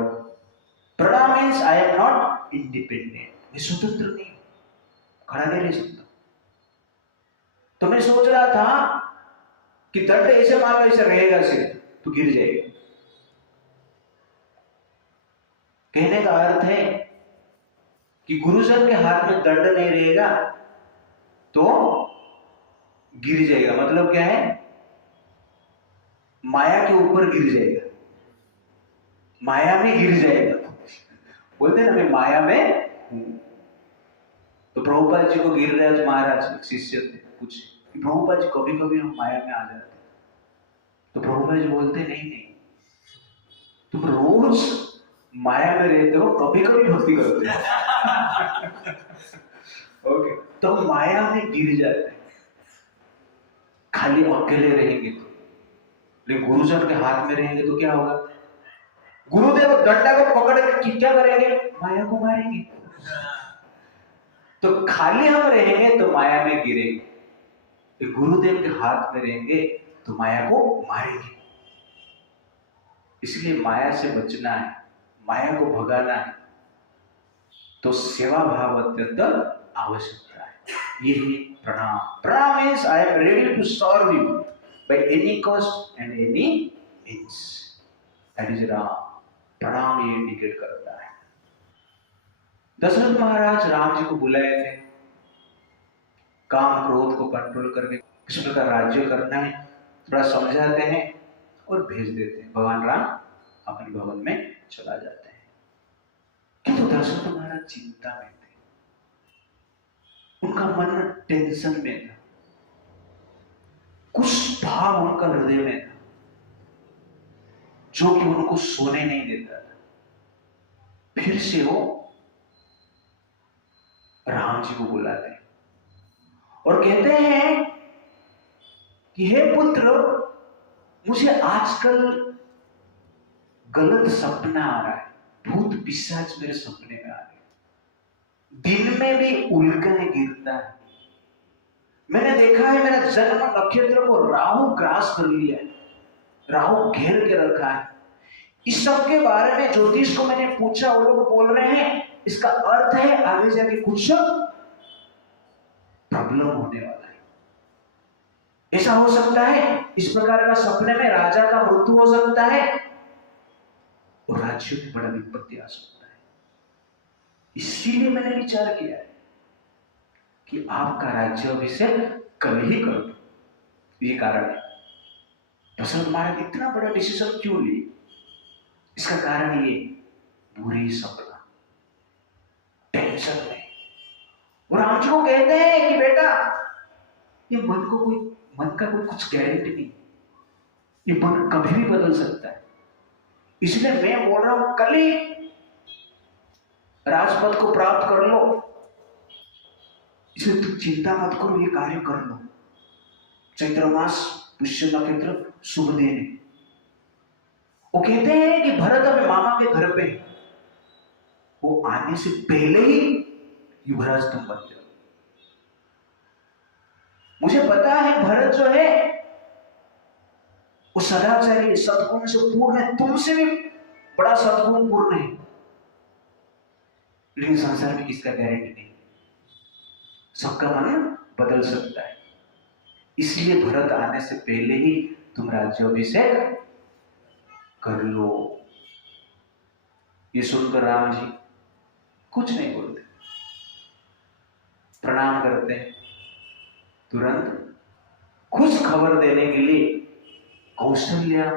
Pranam means I am not independent, मैं स्वतंत्र नहीं, खड़ा नहीं रह सकता। तो मैं सोच रहा था कि दंड ऐसे मान लो ऐसे रहेगा सिर्फ तो गिर जाएगा। कहने का अर्थ है कि गुरुजन के हाथ में दंड नहीं रहेगा तो गिर जाएगा। मतलब क्या है, माया के ऊपर गिर जाएगा, माया में गिर जाएगा। बोलते हैं ना मैं माया में हूं। तो प्रभुपाद जी को गिरिराज महाराज शिष्य थे, पूछे कि प्रभुपाद जी कभी कभी हम माया में आ जाते, तो प्रभुपाद जी बोलते नहीं नहीं, तुम रोज माया में रहते हो, कभी कभी भक्ति करते हो। ओके, तो माया में गिर जाते हैं, खाली अकेले रहेंगे तो, लेकिन गुरुजन के हाथ में रहेंगे तो क्या होगा? गुरुदेव डंडा को पकड़ के क्या करेंगे? माया को मारेंगे। तो खाली हम रहेंगे तो माया में गिरेंगे, गुरुदेव के हाथ में रहेंगे तो माया को मारेंगे। इसलिए माया से बचना है, माया को भगाना है, तो सेवा भाव अत्यंत आवश्यकता है। ये ही प्रणाम। Pranam means I am ready to serve you by any cost and any means. That is Ram. प्रणाम ये इंडिकेट करता है। दशरथ महाराज राम जी को बुलाए थे, काम क्रोध को कंट्रोल करके किस प्रकार राज्य करना है थोड़ा समझाते हैं और भेज देते हैं। भगवान राम अपने भवन में चला जाते हैं। किंतु दशरथ महाराज चिंता में थे, उनका मन टेंशन में था, कुछ भाव उनका हृदय में था जो कि उनको सोने नहीं देता था। फिर से वो राम जी को बुलाते हैं और कहते हैं कि हे पुत्र, मुझे आजकल गलत सपना आ रहा है, भूत पिशाच मेरे सपने में आ रहे हैं, दिन में भी उल्काएं गिरता है, मैंने देखा है मेरा जन्म नक्षत्र को राहु ग्रास कर लिया है, राहु घेर के रखा है। इस सब के बारे में ज्योतिष को मैंने पूछा, वो लोग बोल रहे हैं इसका अर्थ है आगे जाके कुछ प्रॉब्लम होने वाला है। ऐसा हो सकता है, इस प्रकार का सपने में राजा का मृत्यु हो सकता है और राज्य में बड़ा विपत्ति आ सकता है। इसीलिए मैंने विचार किया है कि आपका राज्य अभिषेक कल ही कर दो। ये कारण है। दशरथ महाराज इतना बड़ा डिसीजन क्यों लिए? इसका कारण ये बुरी सपना, टेंशन में। और राम जी को कहते हैं कि बेटा, ये मन का कोई कुछ गारंटी नहीं, ये मन कभी भी बदल सकता है। इसलिए मैं बोल रहा हूं कल ही राजपद को प्राप्त कर लो, इसलिए तुम चिंता मत करो, ये कार्य कर लो। चैत्र मास पुष्य नक्षत्र शुभ दिन है। वो कहते हैं कि भरत अपने मामा के घर पे, वो आने से पहले ही युवराज तुम बन जाओ। मुझे पता है भरत जो है वो सदाचारी सद्गुण से पूर्ण है, तुमसे भी बड़ा सद्गुण पूर्ण है, लेकिन संसार में किसका गारंटी नहीं, सबका मन बदल सकता है। इसलिए भरत आने से पहले ही तुम राज्याभिषेक कर लो। ये सुनकर राम जी कुछ नहीं बोलते, प्रणाम करते हैं, तुरंत खुश खबर देने के लिए कौशल्या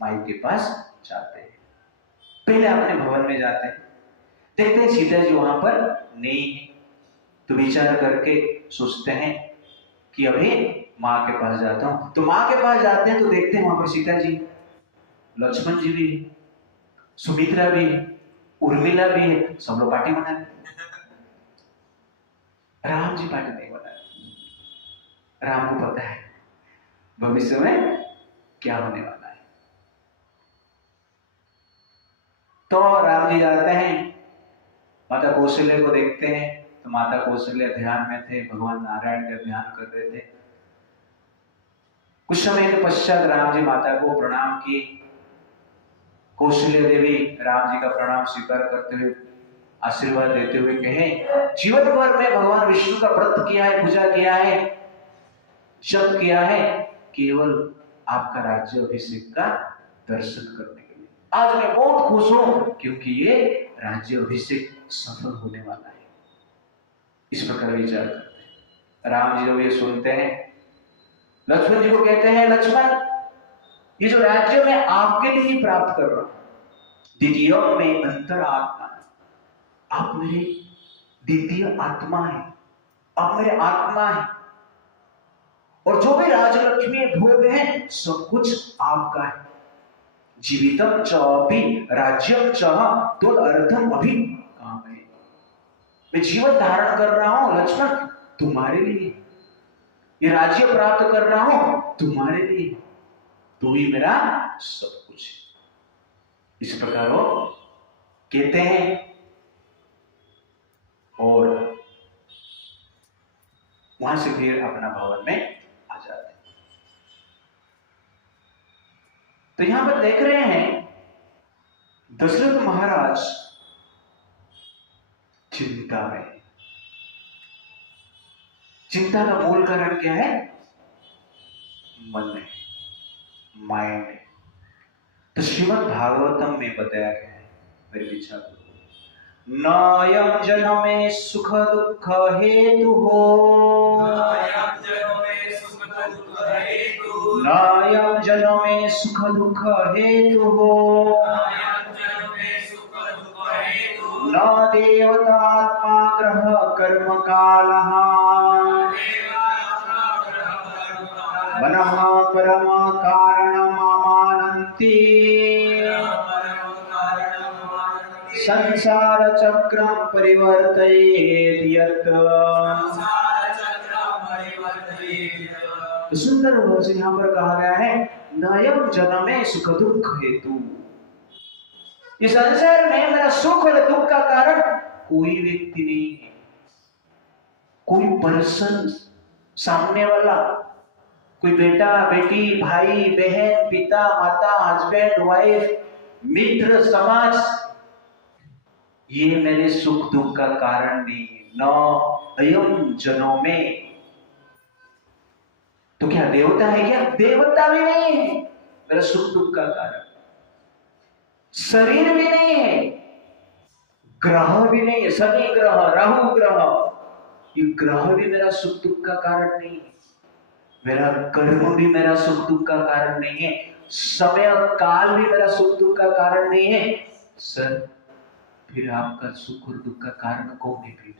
माई के पास जाते हैं। पहले अपने भवन में जाते हैं, देखते हैं सीता जी वहां पर नहीं है, तो विचार करके सोचते हैं कि अभी माँ के पास जाता हूं। तो माँ के पास जाते हैं तो देखते हैं वहां पर सीता जी, लक्ष्मण जी भी, सुमित्रा भी, उर्मिला भी है, सब लोग पार्टी बना रहे। राम जी पार्टी नहीं बना रहे। राम को पता है भविष्य में क्या होने वाला है। तो राम जी जाते हैं, माता कौशल्या को देखते हैं, तो माता कौशल्या ध्यान में थे, भगवान नारायण का ध्यान कर रहे थे। कुछ समय के पश्चात राम जी माता को प्रणाम किए। कौशल्या देवी राम जी का प्रणाम स्वीकार करते हुए आशीर्वाद देते हुए कहे, जीवन भर में भगवान विष्णु का व्रत किया है, पूजा किया है, जप किया है, केवल आपका राज्य अभिषेक का दर्शन करने के लिए। आज मैं बहुत खुश हूं क्योंकि ये राज्य अभिषेक सफल होने वाला है। इस प्रकार विचार करते हैं। राम जी जब ये सुनते हैं, लक्ष्मण जी को कहते हैं, लक्ष्मण, ये जो राज्य मैं आपके लिए ही प्राप्त कर रहा हूं, द्वितीय में अंतर आत्मा, आप मेरे द्वितीय आत्मा है, आप मेरे आत्मा है, और जो भी राजलक्ष्मी भोग है सब कुछ आपका है। जीवितम च अपि राज्यम च तदर्थम अभि कामये। मैं जीवन धारण कर रहा हूं लक्ष्मण तुम्हारे लिए, ये राज्य प्राप्त कर रहा हूं तुम्हारे लिए, तू ही मेरा सब कुछ है। इस प्रकार वो कहते हैं और वहां से फिर अपना भवन में आ जाते हैं। तो यहां पर देख रहे हैं दशरथ महाराज चिंता में। चिंता का मूल कारण क्या है? मन है, माइंड है। तो श्रीमद् भागवतम में बताया गया है, मेरे विचार नायम जन्मे सुख दुख हेतु हो, नायम जन्मे सुख दुख हेतु हो, न देवतात्मा ग्रह कर्म कालः, मनः परम कारणमामानन्ति, संसार चक्रम परिवर्तयेत् यत्। तो सुंदर वर्ष यहाँ पर कहा गया है, नयम जन्मे सुख दुख हेतु। इस संसार में मेरा सुख और दुख का कारण कोई व्यक्ति नहीं है, कोई पर्सन, सामने वाला, कोई बेटा बेटी, भाई बहन, पिता माता, हस्बैंड वाइफ, मित्र समाज, ये मेरे सुख दुख का कारण नहीं है। न अयम जनो में। तो क्या देवता है क्या? देवता भी नहीं है मेरा सुख दुख का कारण, शरीर भी नहीं है, ग्रह भी नहीं है, शनि ग्रह, राहु ग्रह, ये ग्रह भी मेरा सुख दुख का कारण नहीं है, मेरा कर्म भी मेरा सुख दुख का कारण नहीं है, समय काल भी मेरा सुख दुख का कारण नहीं है। सर फिर आपका सुख और दुख का कारण कौन है? फिर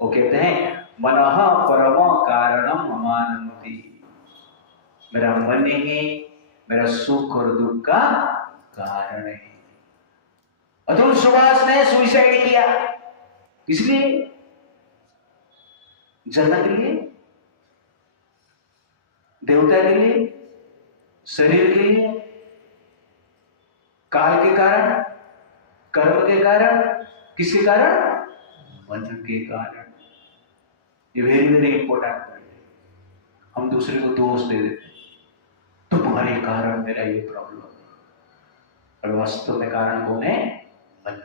वो कहते हैं मनः परम कारणम अमानन्ति। मेरा मन ही मेरा सुख और दुख का कारण है। अतुल सुभाष ने सुसाइड किया, इसलिए जन्म के लिए, देवता के लिए, शरीर के लिए, काल के कारण, कर्म के कारण, किसके कारण? मन के कारण। ये वेरी वेरी इंपॉर्टेंट पॉइंट है। हम दूसरे को दोष दे देते हैं, तुम्हारे कारण मेरा ये प्रॉब्लम है, और वास्तव में कारण कौन है? मन।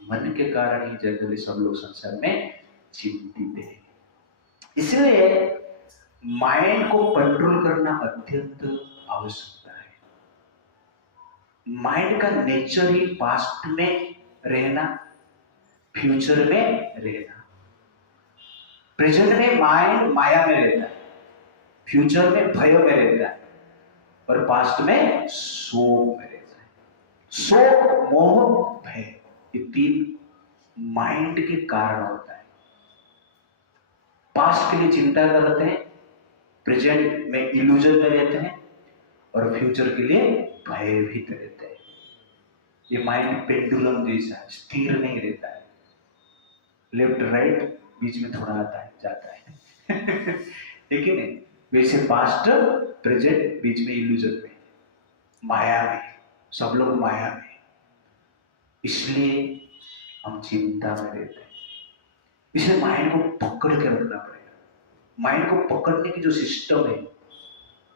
मन के कारण ही जनरली सब लोग संसार में चिंतित है। इसलिए माइंड को कंट्रोल करना अत्यंत आवश्यकता है। माइंड का नेचर ही पास्ट में रहना, फ्यूचर में रहना। प्रेजेंट में माइंड माया में रहता है, फ्यूचर में भय में रहता है, और पास्ट में शोक में रहता है। शोक, मोह, भय, ये तीन माइंड के कारण होता है। पास्ट के लिए चिंता करते हैं, प्रेजेंट में इल्यूजन में रहते हैं, और फ्यूचर के लिए भयभीत रहते हैं। ये माइंड पेंडुलम जैसा है, स्थिर नहीं रहता है, लेफ्ट राइट बीच में थोड़ा आता है जाता है लेकिन वैसे पास्ट प्रेजेंट बीच में इल्यूजन में, माया में, सब लोग माया में, इसलिए हम चिंता में रहते हैं। इसलिए माइंड को पकड़ के रखना पड़ेगा। माइंड को पकड़ने की जो सिस्टम है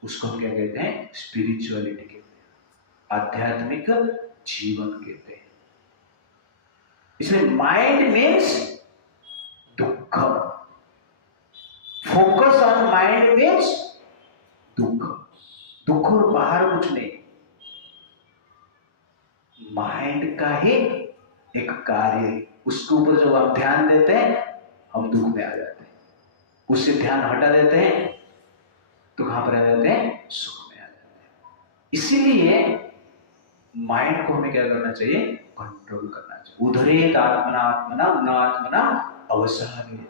उसको हम क्या कहते हैं? स्पिरिचुअलिटी कहते हैं, आध्यात्मिक जीवन कहते हैं। इसलिए माइंड मीन्स दुख, फोकस ऑन माइंड मीन्स दुख। दुख और बाहर कुछ नहीं, माइंड का ही एक कार्य है। उसके ऊपर जब आप ध्यान देते हैं हम दुख में आ जाते हैं, उससे ध्यान हटा देते हैं तो कहां पर आ जाते हैं? सुख में आ जाते हैं। इसीलिए माइंड को हमें क्या करना चाहिए? कंट्रोल करना चाहिए। उधरेत आत्मना आत्मना न आत्मना अवसादेत।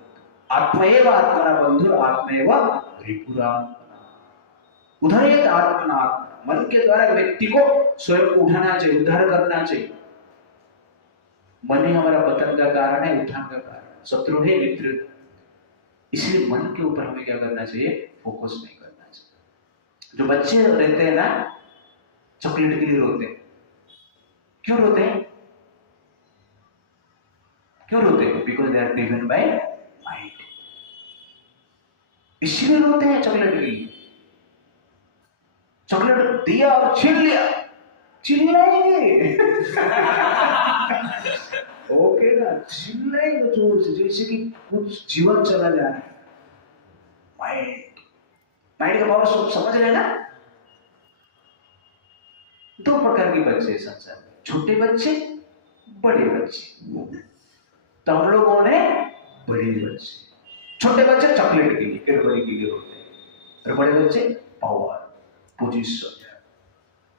आत्मैव आत्मना बंधुर आत्मैव रिपुरात्मना। उधरेत आत्मना आत्मना, मन के द्वारा व्यक्ति को स्वयं को उठाना चाहिए, उद्धार करना चाहिए। मन ही हमारा पतन का कारण है, उत्थान का कारण, शत्रु है मित्र। इसलिए मन के ऊपर हमें क्या करना चाहिए, फोकस नहीं करना चाहिए। जो बच्चे रहते हैं ना, चॉकलेट के लिए रोते हैं। क्यों रोते हैं? क्यों रोते हैं? Because they are driven by mind. इसलिए रोते हैं चॉकलेट के लिए। चॉकलेट दिया और छीन लिया, चिल्लाएंगे। ओके ना, चिल्लाएंगे जोर से, जैसे कि कुछ जीवन चला जा रहा है। माइंड, माइंड का पावर समझ रहे हैं ना? दो प्रकार के बच्चे हैं संसार में, छोटे बच्चे, बड़े बच्चे। तो हम लोगों ने बड़े बच्चे, छोटे बच्चे चॉकलेट के लिए, कैडबरी के लिए रोते हैं, और बड़े बच्चे पावर, पोजीशन,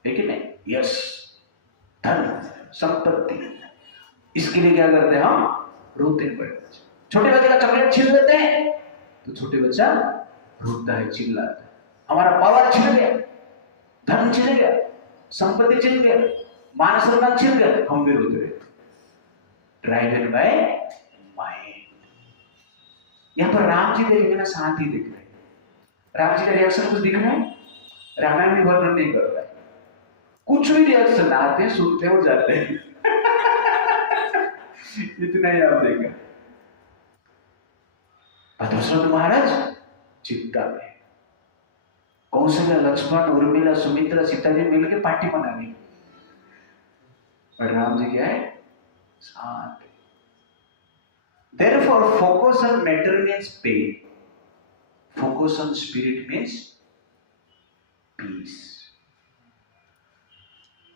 है कि नहीं? यस, धन, संपत्ति, इसके लिए क्या करते हैं हम? रोते हैं बड़े बच्चे। छोटे बच्चे का चॉकलेट छीन लेते हैं तो छोटे बच्चा रोता है, चिल्लाता है। हमारा पावर छिन गया, धन छिन गया, संपत्ति छिन गया, मान सम्मान छिन गया, हम भी रोते रहे। Driven by mind. यहां पर राम जी देखेंगे ना, शांत ही दिख रहे हैं। राम जी का रिएक्शन कुछ दिख रहा है? रामायण में वर्णन नहीं कर रहा है, कुछ भी रिएक्शन, आते हैं, सुनते हैं और जाते हैं। इतना ही आप देखा। दशरथ महाराज चिंता में, कौशल्या, लक्ष्मण, उर्मिला, सुमित्रा, सीता जी मिलकर पार्टी मनानी, पर राम जी क्या है? शांत। Therefore, focus on matter means pain. Focus on spirit means peace.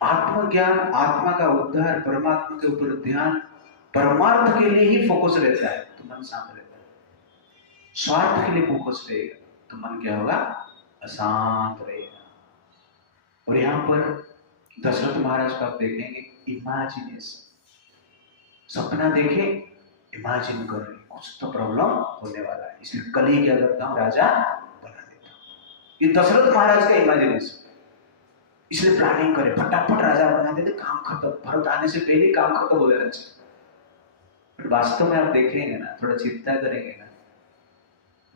आत्मज्ञान, आत्मा का उद्धार, परमात्मा के ऊपर ध्यान, परमार्थ के लिए ही फोकस रहता है तो मन शांत रहता है। स्वार्थ के लिए फोकस रहेगा तो मन क्या होगा? अशांत रहेगा। और यहां पर दशरथ महाराज को आप देखेंगे, इमेजिनेशन, सपना देखे, इमेजिन कर रहे, कुछ तो प्रॉब्लम होने वाला है, इसलिए कल ही क्या करता हूं? राजा बना देता हूं। ये दशरथ महाराज का इमेजिनेशन, इसलिए प्लानिंग करे, फटाफट राजा बना देते, काम खत्म, भरत आने से पहले काम खत्म हो जाना चाहिए। वास्तव में आप देखेंगे ना, थोड़ा चिंता करेंगे ना,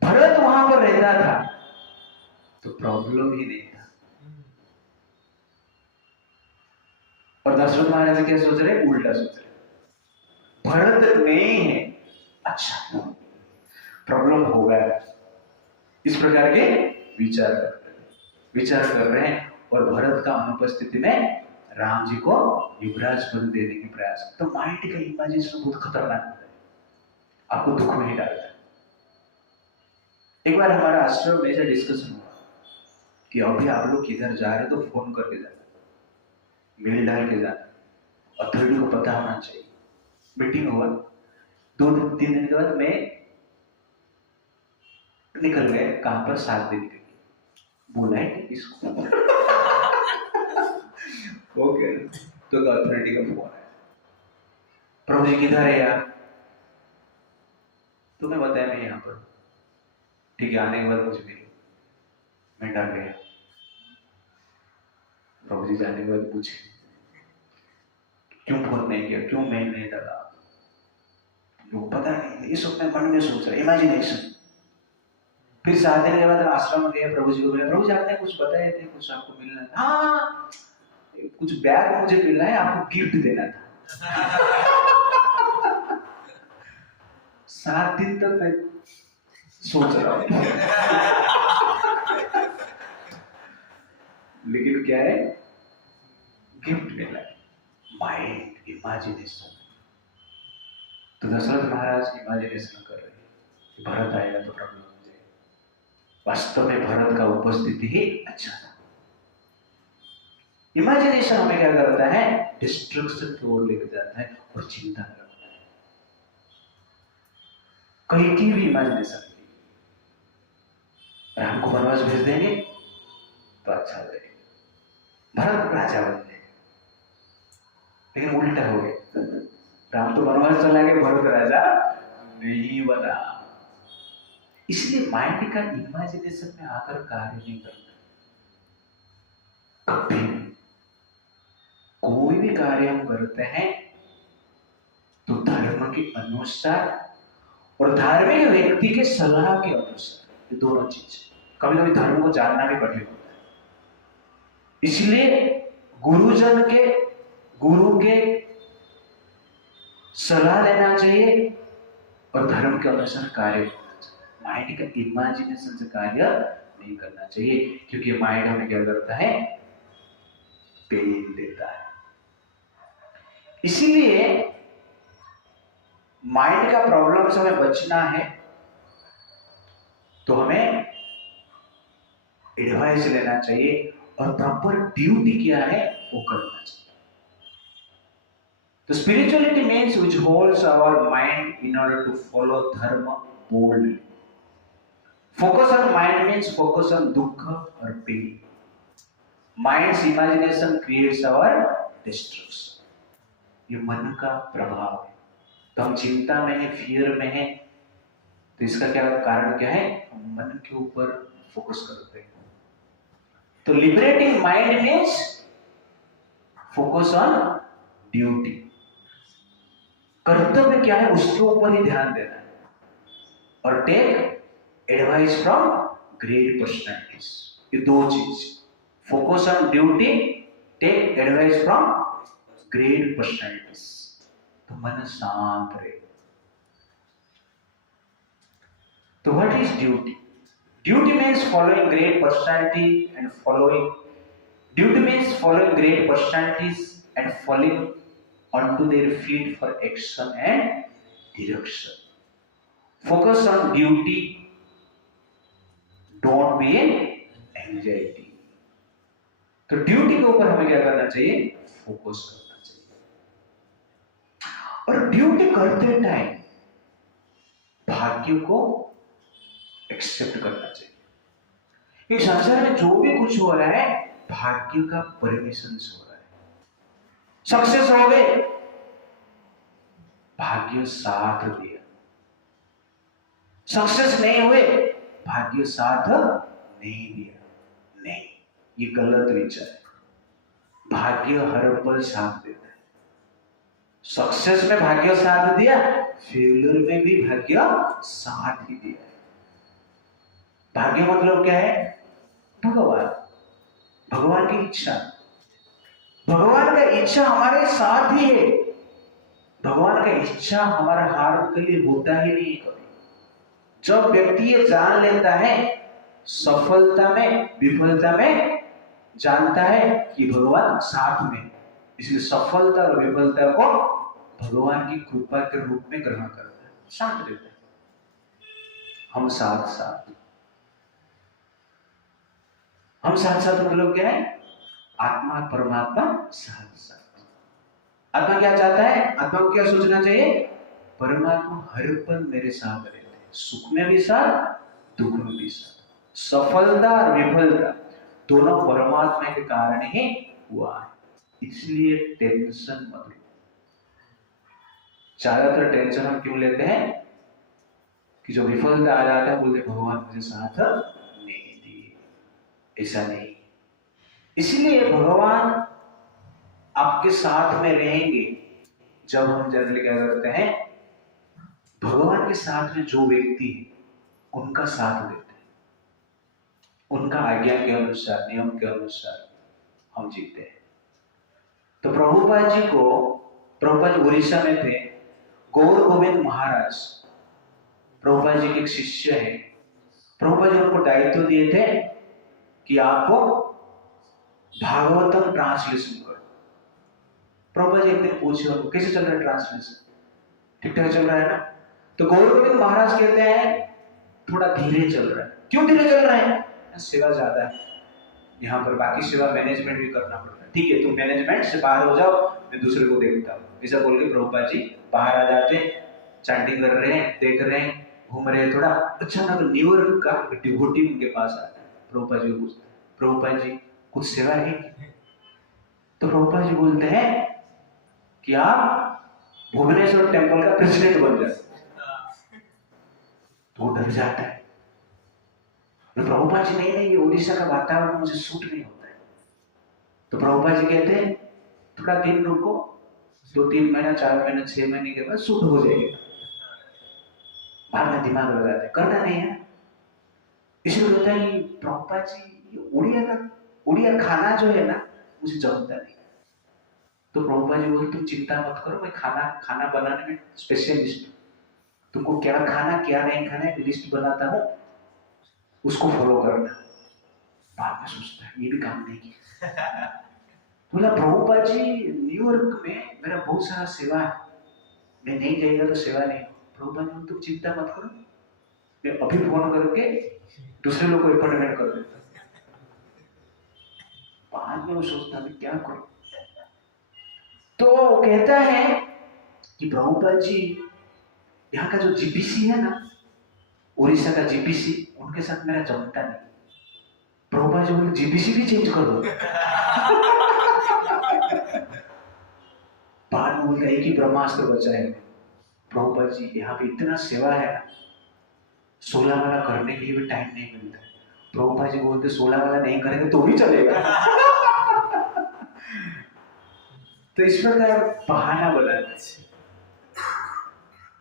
भरत वहां पर रहता था तो प्रॉब्लम ही नहीं था। और दशरथ महाराज क्या सोच रहे? उल्टा सोच रहे, भरत नहीं है, अच्छा प्रॉब्लम होगा, इस प्रकार के विचार कर रहे हैं। और भरत का अनुपस्थिति में राम जी को युवराज पद देने की प्रयास। तो माइंड का इमेजिनेशन बहुत खतरनाक होता है, आपको दुख में ही डालता है। एक बार हमारा आश्रम में ऐसा डिस्कशन हुआ कि अभी आप लोग किधर जा रहे तो फोन करके जाना, मेल डाल के जाना, अथॉरिटी को पता होना चाहिए। मीटिंग हुआ, 2-3 दिन के बाद मैं निकल गए, कहां पर? 7 दिन के लिए। बोला है इसको। ओके, तो अथॉरिटी का फोन है, प्रभु जी किधर है यार? तो मैं बताया मैं यहाँ पर। ठीक है, आने के बाद मुझे मिले, मैं डर गया। प्रभु जी जाने के बाद पूछे क्यों फोन नहीं किया, क्यों मैं नहीं डरा? लोग पता नहीं, ये सब मैं मन में सोच रहा, इमेजिनेशन। फिर 7 दिन के बाद आश्रम गए, प्रभु जी को बोला, प्रभु जी आपने कुछ बताए थे, कुछ आपको मिलना था? हाँ, कुछ बैग मुझे मिलना है, आपको गिफ्ट देना था। 7 दिन तक मैं सोच रहा हूं। लेकिन क्या है? गिफ्ट मिला है, माइंड, इमेजिनेशन। तो दशरथ महाराज इमेजिनेशन कर रहे हैं कि भरत आएगा तो प्रॉब्लम हो जाएगा। वास्तव में भरत का उपस्थिति ही अच्छा था। इमेजिनेशन हमें क्या करता है? डिस्ट्रक्शन की ओर लेकर जाता है और चिंता करता है। कहीं की भी इमेजिनेशन, राम को वनवास भेज देंगे तो अच्छा हो जाएगा, भरत राजा बन जाएगा। लेकिन उल्टा हो गया, राम तो वनवास चला गया, भरत राजा नहीं बना। इसलिए माइंड का इमेजिनेशन में आकर कार्य नहीं करता। कभी कोई भी कार्य हम करते हैं तो धर्म के अनुसार और धार्मिक व्यक्ति के सलाह के अनुसार, ये दोनों चीज। कभी कभी धर्म को जानना भी कठिन होता है, इसलिए गुरु के सलाह लेना चाहिए और धर्म के अनुसार कार्य करना चाहिए। माइंड का इमेजिनेशन से कार्य नहीं करना चाहिए, क्योंकि माइंड हमें क्या करता है, पेन देता है। इसीलिए माइंड का प्रॉब्लम से हमें बचना है तो हमें एडवाइस लेना चाहिए और प्रॉपर ड्यूटी क्या है वो करना चाहिए। तो spirituality means which holds our mind in order to follow dharma boldly. Focus on mind means focus on dukkha or pain. Mind's imagination creates our destruction. ये मन का प्रभाव है। तो हम चिंता में है, फियर में है, तो इसका क्या कारण क्या है, हम मन के ऊपर फोकस करते हैं। तो liberating mind means focus on duty. कर्तव्य क्या है उसके ऊपर ही ध्यान देना है और take advice from great personalities. ये दो चीज, focus on duty, take advice from great personalities, तो मन शांत रहे। तो what is duty? Duty means following great personality and following onto their feet for action and direction. Focus on duty, don't be in anxiety. तो duty के ऊपर हमें क्या करना चाहिए, फोकस करना चाहिए। और ड्यूटी करते टाइम भाग्य को एक्सेप्ट करना चाहिए। इस संसार में जो भी कुछ हो रहा है भाग्य का परमिशन से हो रहा है। सक्सेस हो गए, भाग्य साथ दिया। सक्सेस नहीं हुए, भाग्य साथ नहीं दिया। नहीं, ये गलत विचार है। भाग्य हर पल साथ देता है। सक्सेस में भाग्य साथ दिया, फेलियर में भी भाग्य साथ ही दिया है। भाग्य मतलब क्या है, भगवान की इच्छा। भगवान का इच्छा हमारे साथ ही है। भगवान का इच्छा हमारा हार के लिए होता ही नहीं कभी। जब व्यक्ति ये जान लेता है, सफलता में विफलता में जानता है कि भगवान साथ में, इसलिए सफलता और विफलता को भगवान की कृपा के रूप में ग्रहण करता है, शांत रहता है। हम साथ साथ मतलब क्या है, आत्मा परमात्मा साथ साथ। आत्मा क्या चाहता है, आत्मा को क्या सोचना चाहिए, परमात्मा हर पल मेरे साथ रहते हैं, सुख में भी साथ, दुख में भी साथ। सफलता और विफलता दोनों परमात्मा के कारण ही हुआ है, इसलिए टेंशन मत लो। ज्यादातर टेंशन हम क्यों लेते हैं कि जो विफलता आ जाता है बोलते भगवान मुझे साथ नहीं दिए। ऐसा नहीं, इसलिए भगवान आपके साथ में रहेंगे जब हम जनरली क्या करते हैं, भगवान के साथ में जो व्यक्ति है उनका साथ देते हैं, उनका आज्ञा के अनुसार, नियम के अनुसार हम जीते हैं। तो प्रभुपाद जी उड़ीसा में थे, गौर गोविंद महाराज प्रभुपाद जी के एक शिष्य है। प्रभुपाद जी उनको दायित्व दिए थे कि आपको भागवतम ट्रांसलेशन करो। प्रभुपाद जी एक दिन पूछे उनको, कैसे चल रहा है ट्रांसलेशन, ठीक ठाक चल रहा है ना? तो गौर गोविंद महाराज कहते हैं थोड़ा धीरे चल रहा है। क्यों धीरे चल रहा है? सेवा ज्यादा है यहाँ पर, बाकी सेवा मैनेजमेंट भी करना पड़ता है। ठीक है, तुम मैनेजमेंट से बाहर हो जाओ, मैं दूसरे को देखता हूँ। ऐसा बोल के प्रभुपाद जी बाहर आ जाते, चैंटिंग कर रहे हैं, देख रहे हैं, घूम रहे हैं। थोड़ा अचानक न्यूयॉर्क का डिवोटी उनके पास आता है, प्रभुपाद जी को पूछते हैं, प्रभुपाद जी कुछ सेवा है? तो प्रभुपाद जी बोलते हैं कि आप भुवनेश्वर टेम्पल का प्रेसिडेंट बन जाए। तो वो डर जाता है। तो प्रभुपाद जी नहीं, ये उड़ीसा का वातावरण मुझे सूट नहीं होता है। तो प्रभुपाद जी कहते हैं थोड़ा दिन रुको, 2-3 महीना, 4 महीना, 6 महीने के बाद सूट हो जाएगा। बाद में दिमाग लगाते, करना नहीं है। इसलिए होता है कि प्रभुपाद जी उड़िया खाना जो है ना मुझे जमता नहीं। तो प्रभुपाद जी बोले तुम चिंता मत करो, मैं खाना खाना बनाने में स्पेशलिस्ट हूँ, तुमको क्या खाना क्या नहीं खाना है लिस्ट बनाता हूँ, उसको फॉलो करना। बाद में सोचता है ये भी काम नहीं किया। बोला प्रभुपाद जी न्यूयॉर्क में मेरा बहुत सारा सेवा है, मैं नहीं जाएगा तो सेवा नहीं। प्रभुपाद जी तुम चिंता मत करो, मैं अभी फोन करके दूसरे लोग को अपॉइंटमेंट कर देता। बाद में वो सोचता मैं क्या करूं। तो कहता है कि प्रभुपाद जी यहाँ का जो जीपीसी है ना, उड़ीसा का जीपीसी, उनके साथ मेरा जमता नहीं। प्रभुपाद जी बोले जीपीसी भी चेंज कर दो। बाद में बोलता है कि ब्रह्मास्त्र बचा है। प्रभुपाद जी यहाँ पे इतना सेवा है ना, 16 वाला करने के लिए भी टाइम नहीं मिलता। प्रभुपाद जी बोलते 16 वाला नहीं करेंगे तो भी चलेगा। तो इस प्रकार बहाना बनाना है।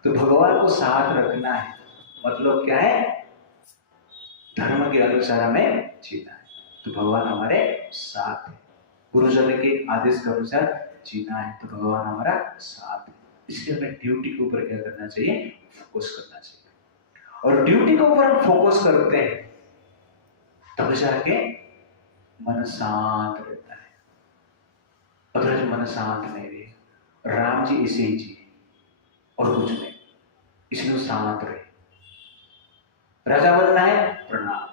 तो भगवान को साथ रखना है, मतलब क्या है, धर्म के अनुसार हमें जीना है। तो भगवान हमारे साथ है, गुरुजन के आदेश के अनुसार जीना है, तो भगवान हमारा साथ है। इसलिए हमें ड्यूटी के ऊपर क्या करना चाहिए, फोकस करना चाहिए। और ड्यूटी के ऊपर हम फोकस करते हैं तब जाके मन शांत रहता है। अदरवाइज मन शांत नहीं रहे। राम जी इसे ही जिए और कुछ नहीं, इसलिए शांत रहे। राजा बनना है, प्रणाम,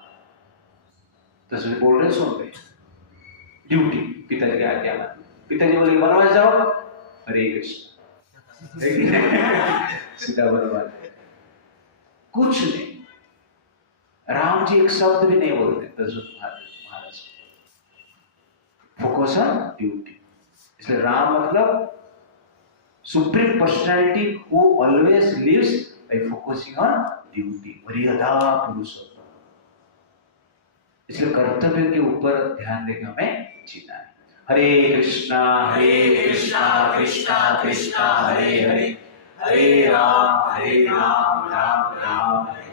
तस्वीर बोल रहे सुन रहे, ड्यूटी पिताजी के आज्ञा मान। पिताजी बोले वनवास जाओ, हरे कृष्ण, सीधा वनवास। कुछ नहीं, राम जी एक शब्द भी नहीं बोलते Dasharath Maharaj. Focus on duty. इसलिए राम मतलब supreme personality who always lives by focusing on duty, मर्यादा पुरुषोत्तम। इसलिए कर्तव्य के ऊपर ध्यान देकर हमें जीना है। हरे कृष्णा कृष्णा कृष्णा हरे हरे, हरे राम राम राम हरे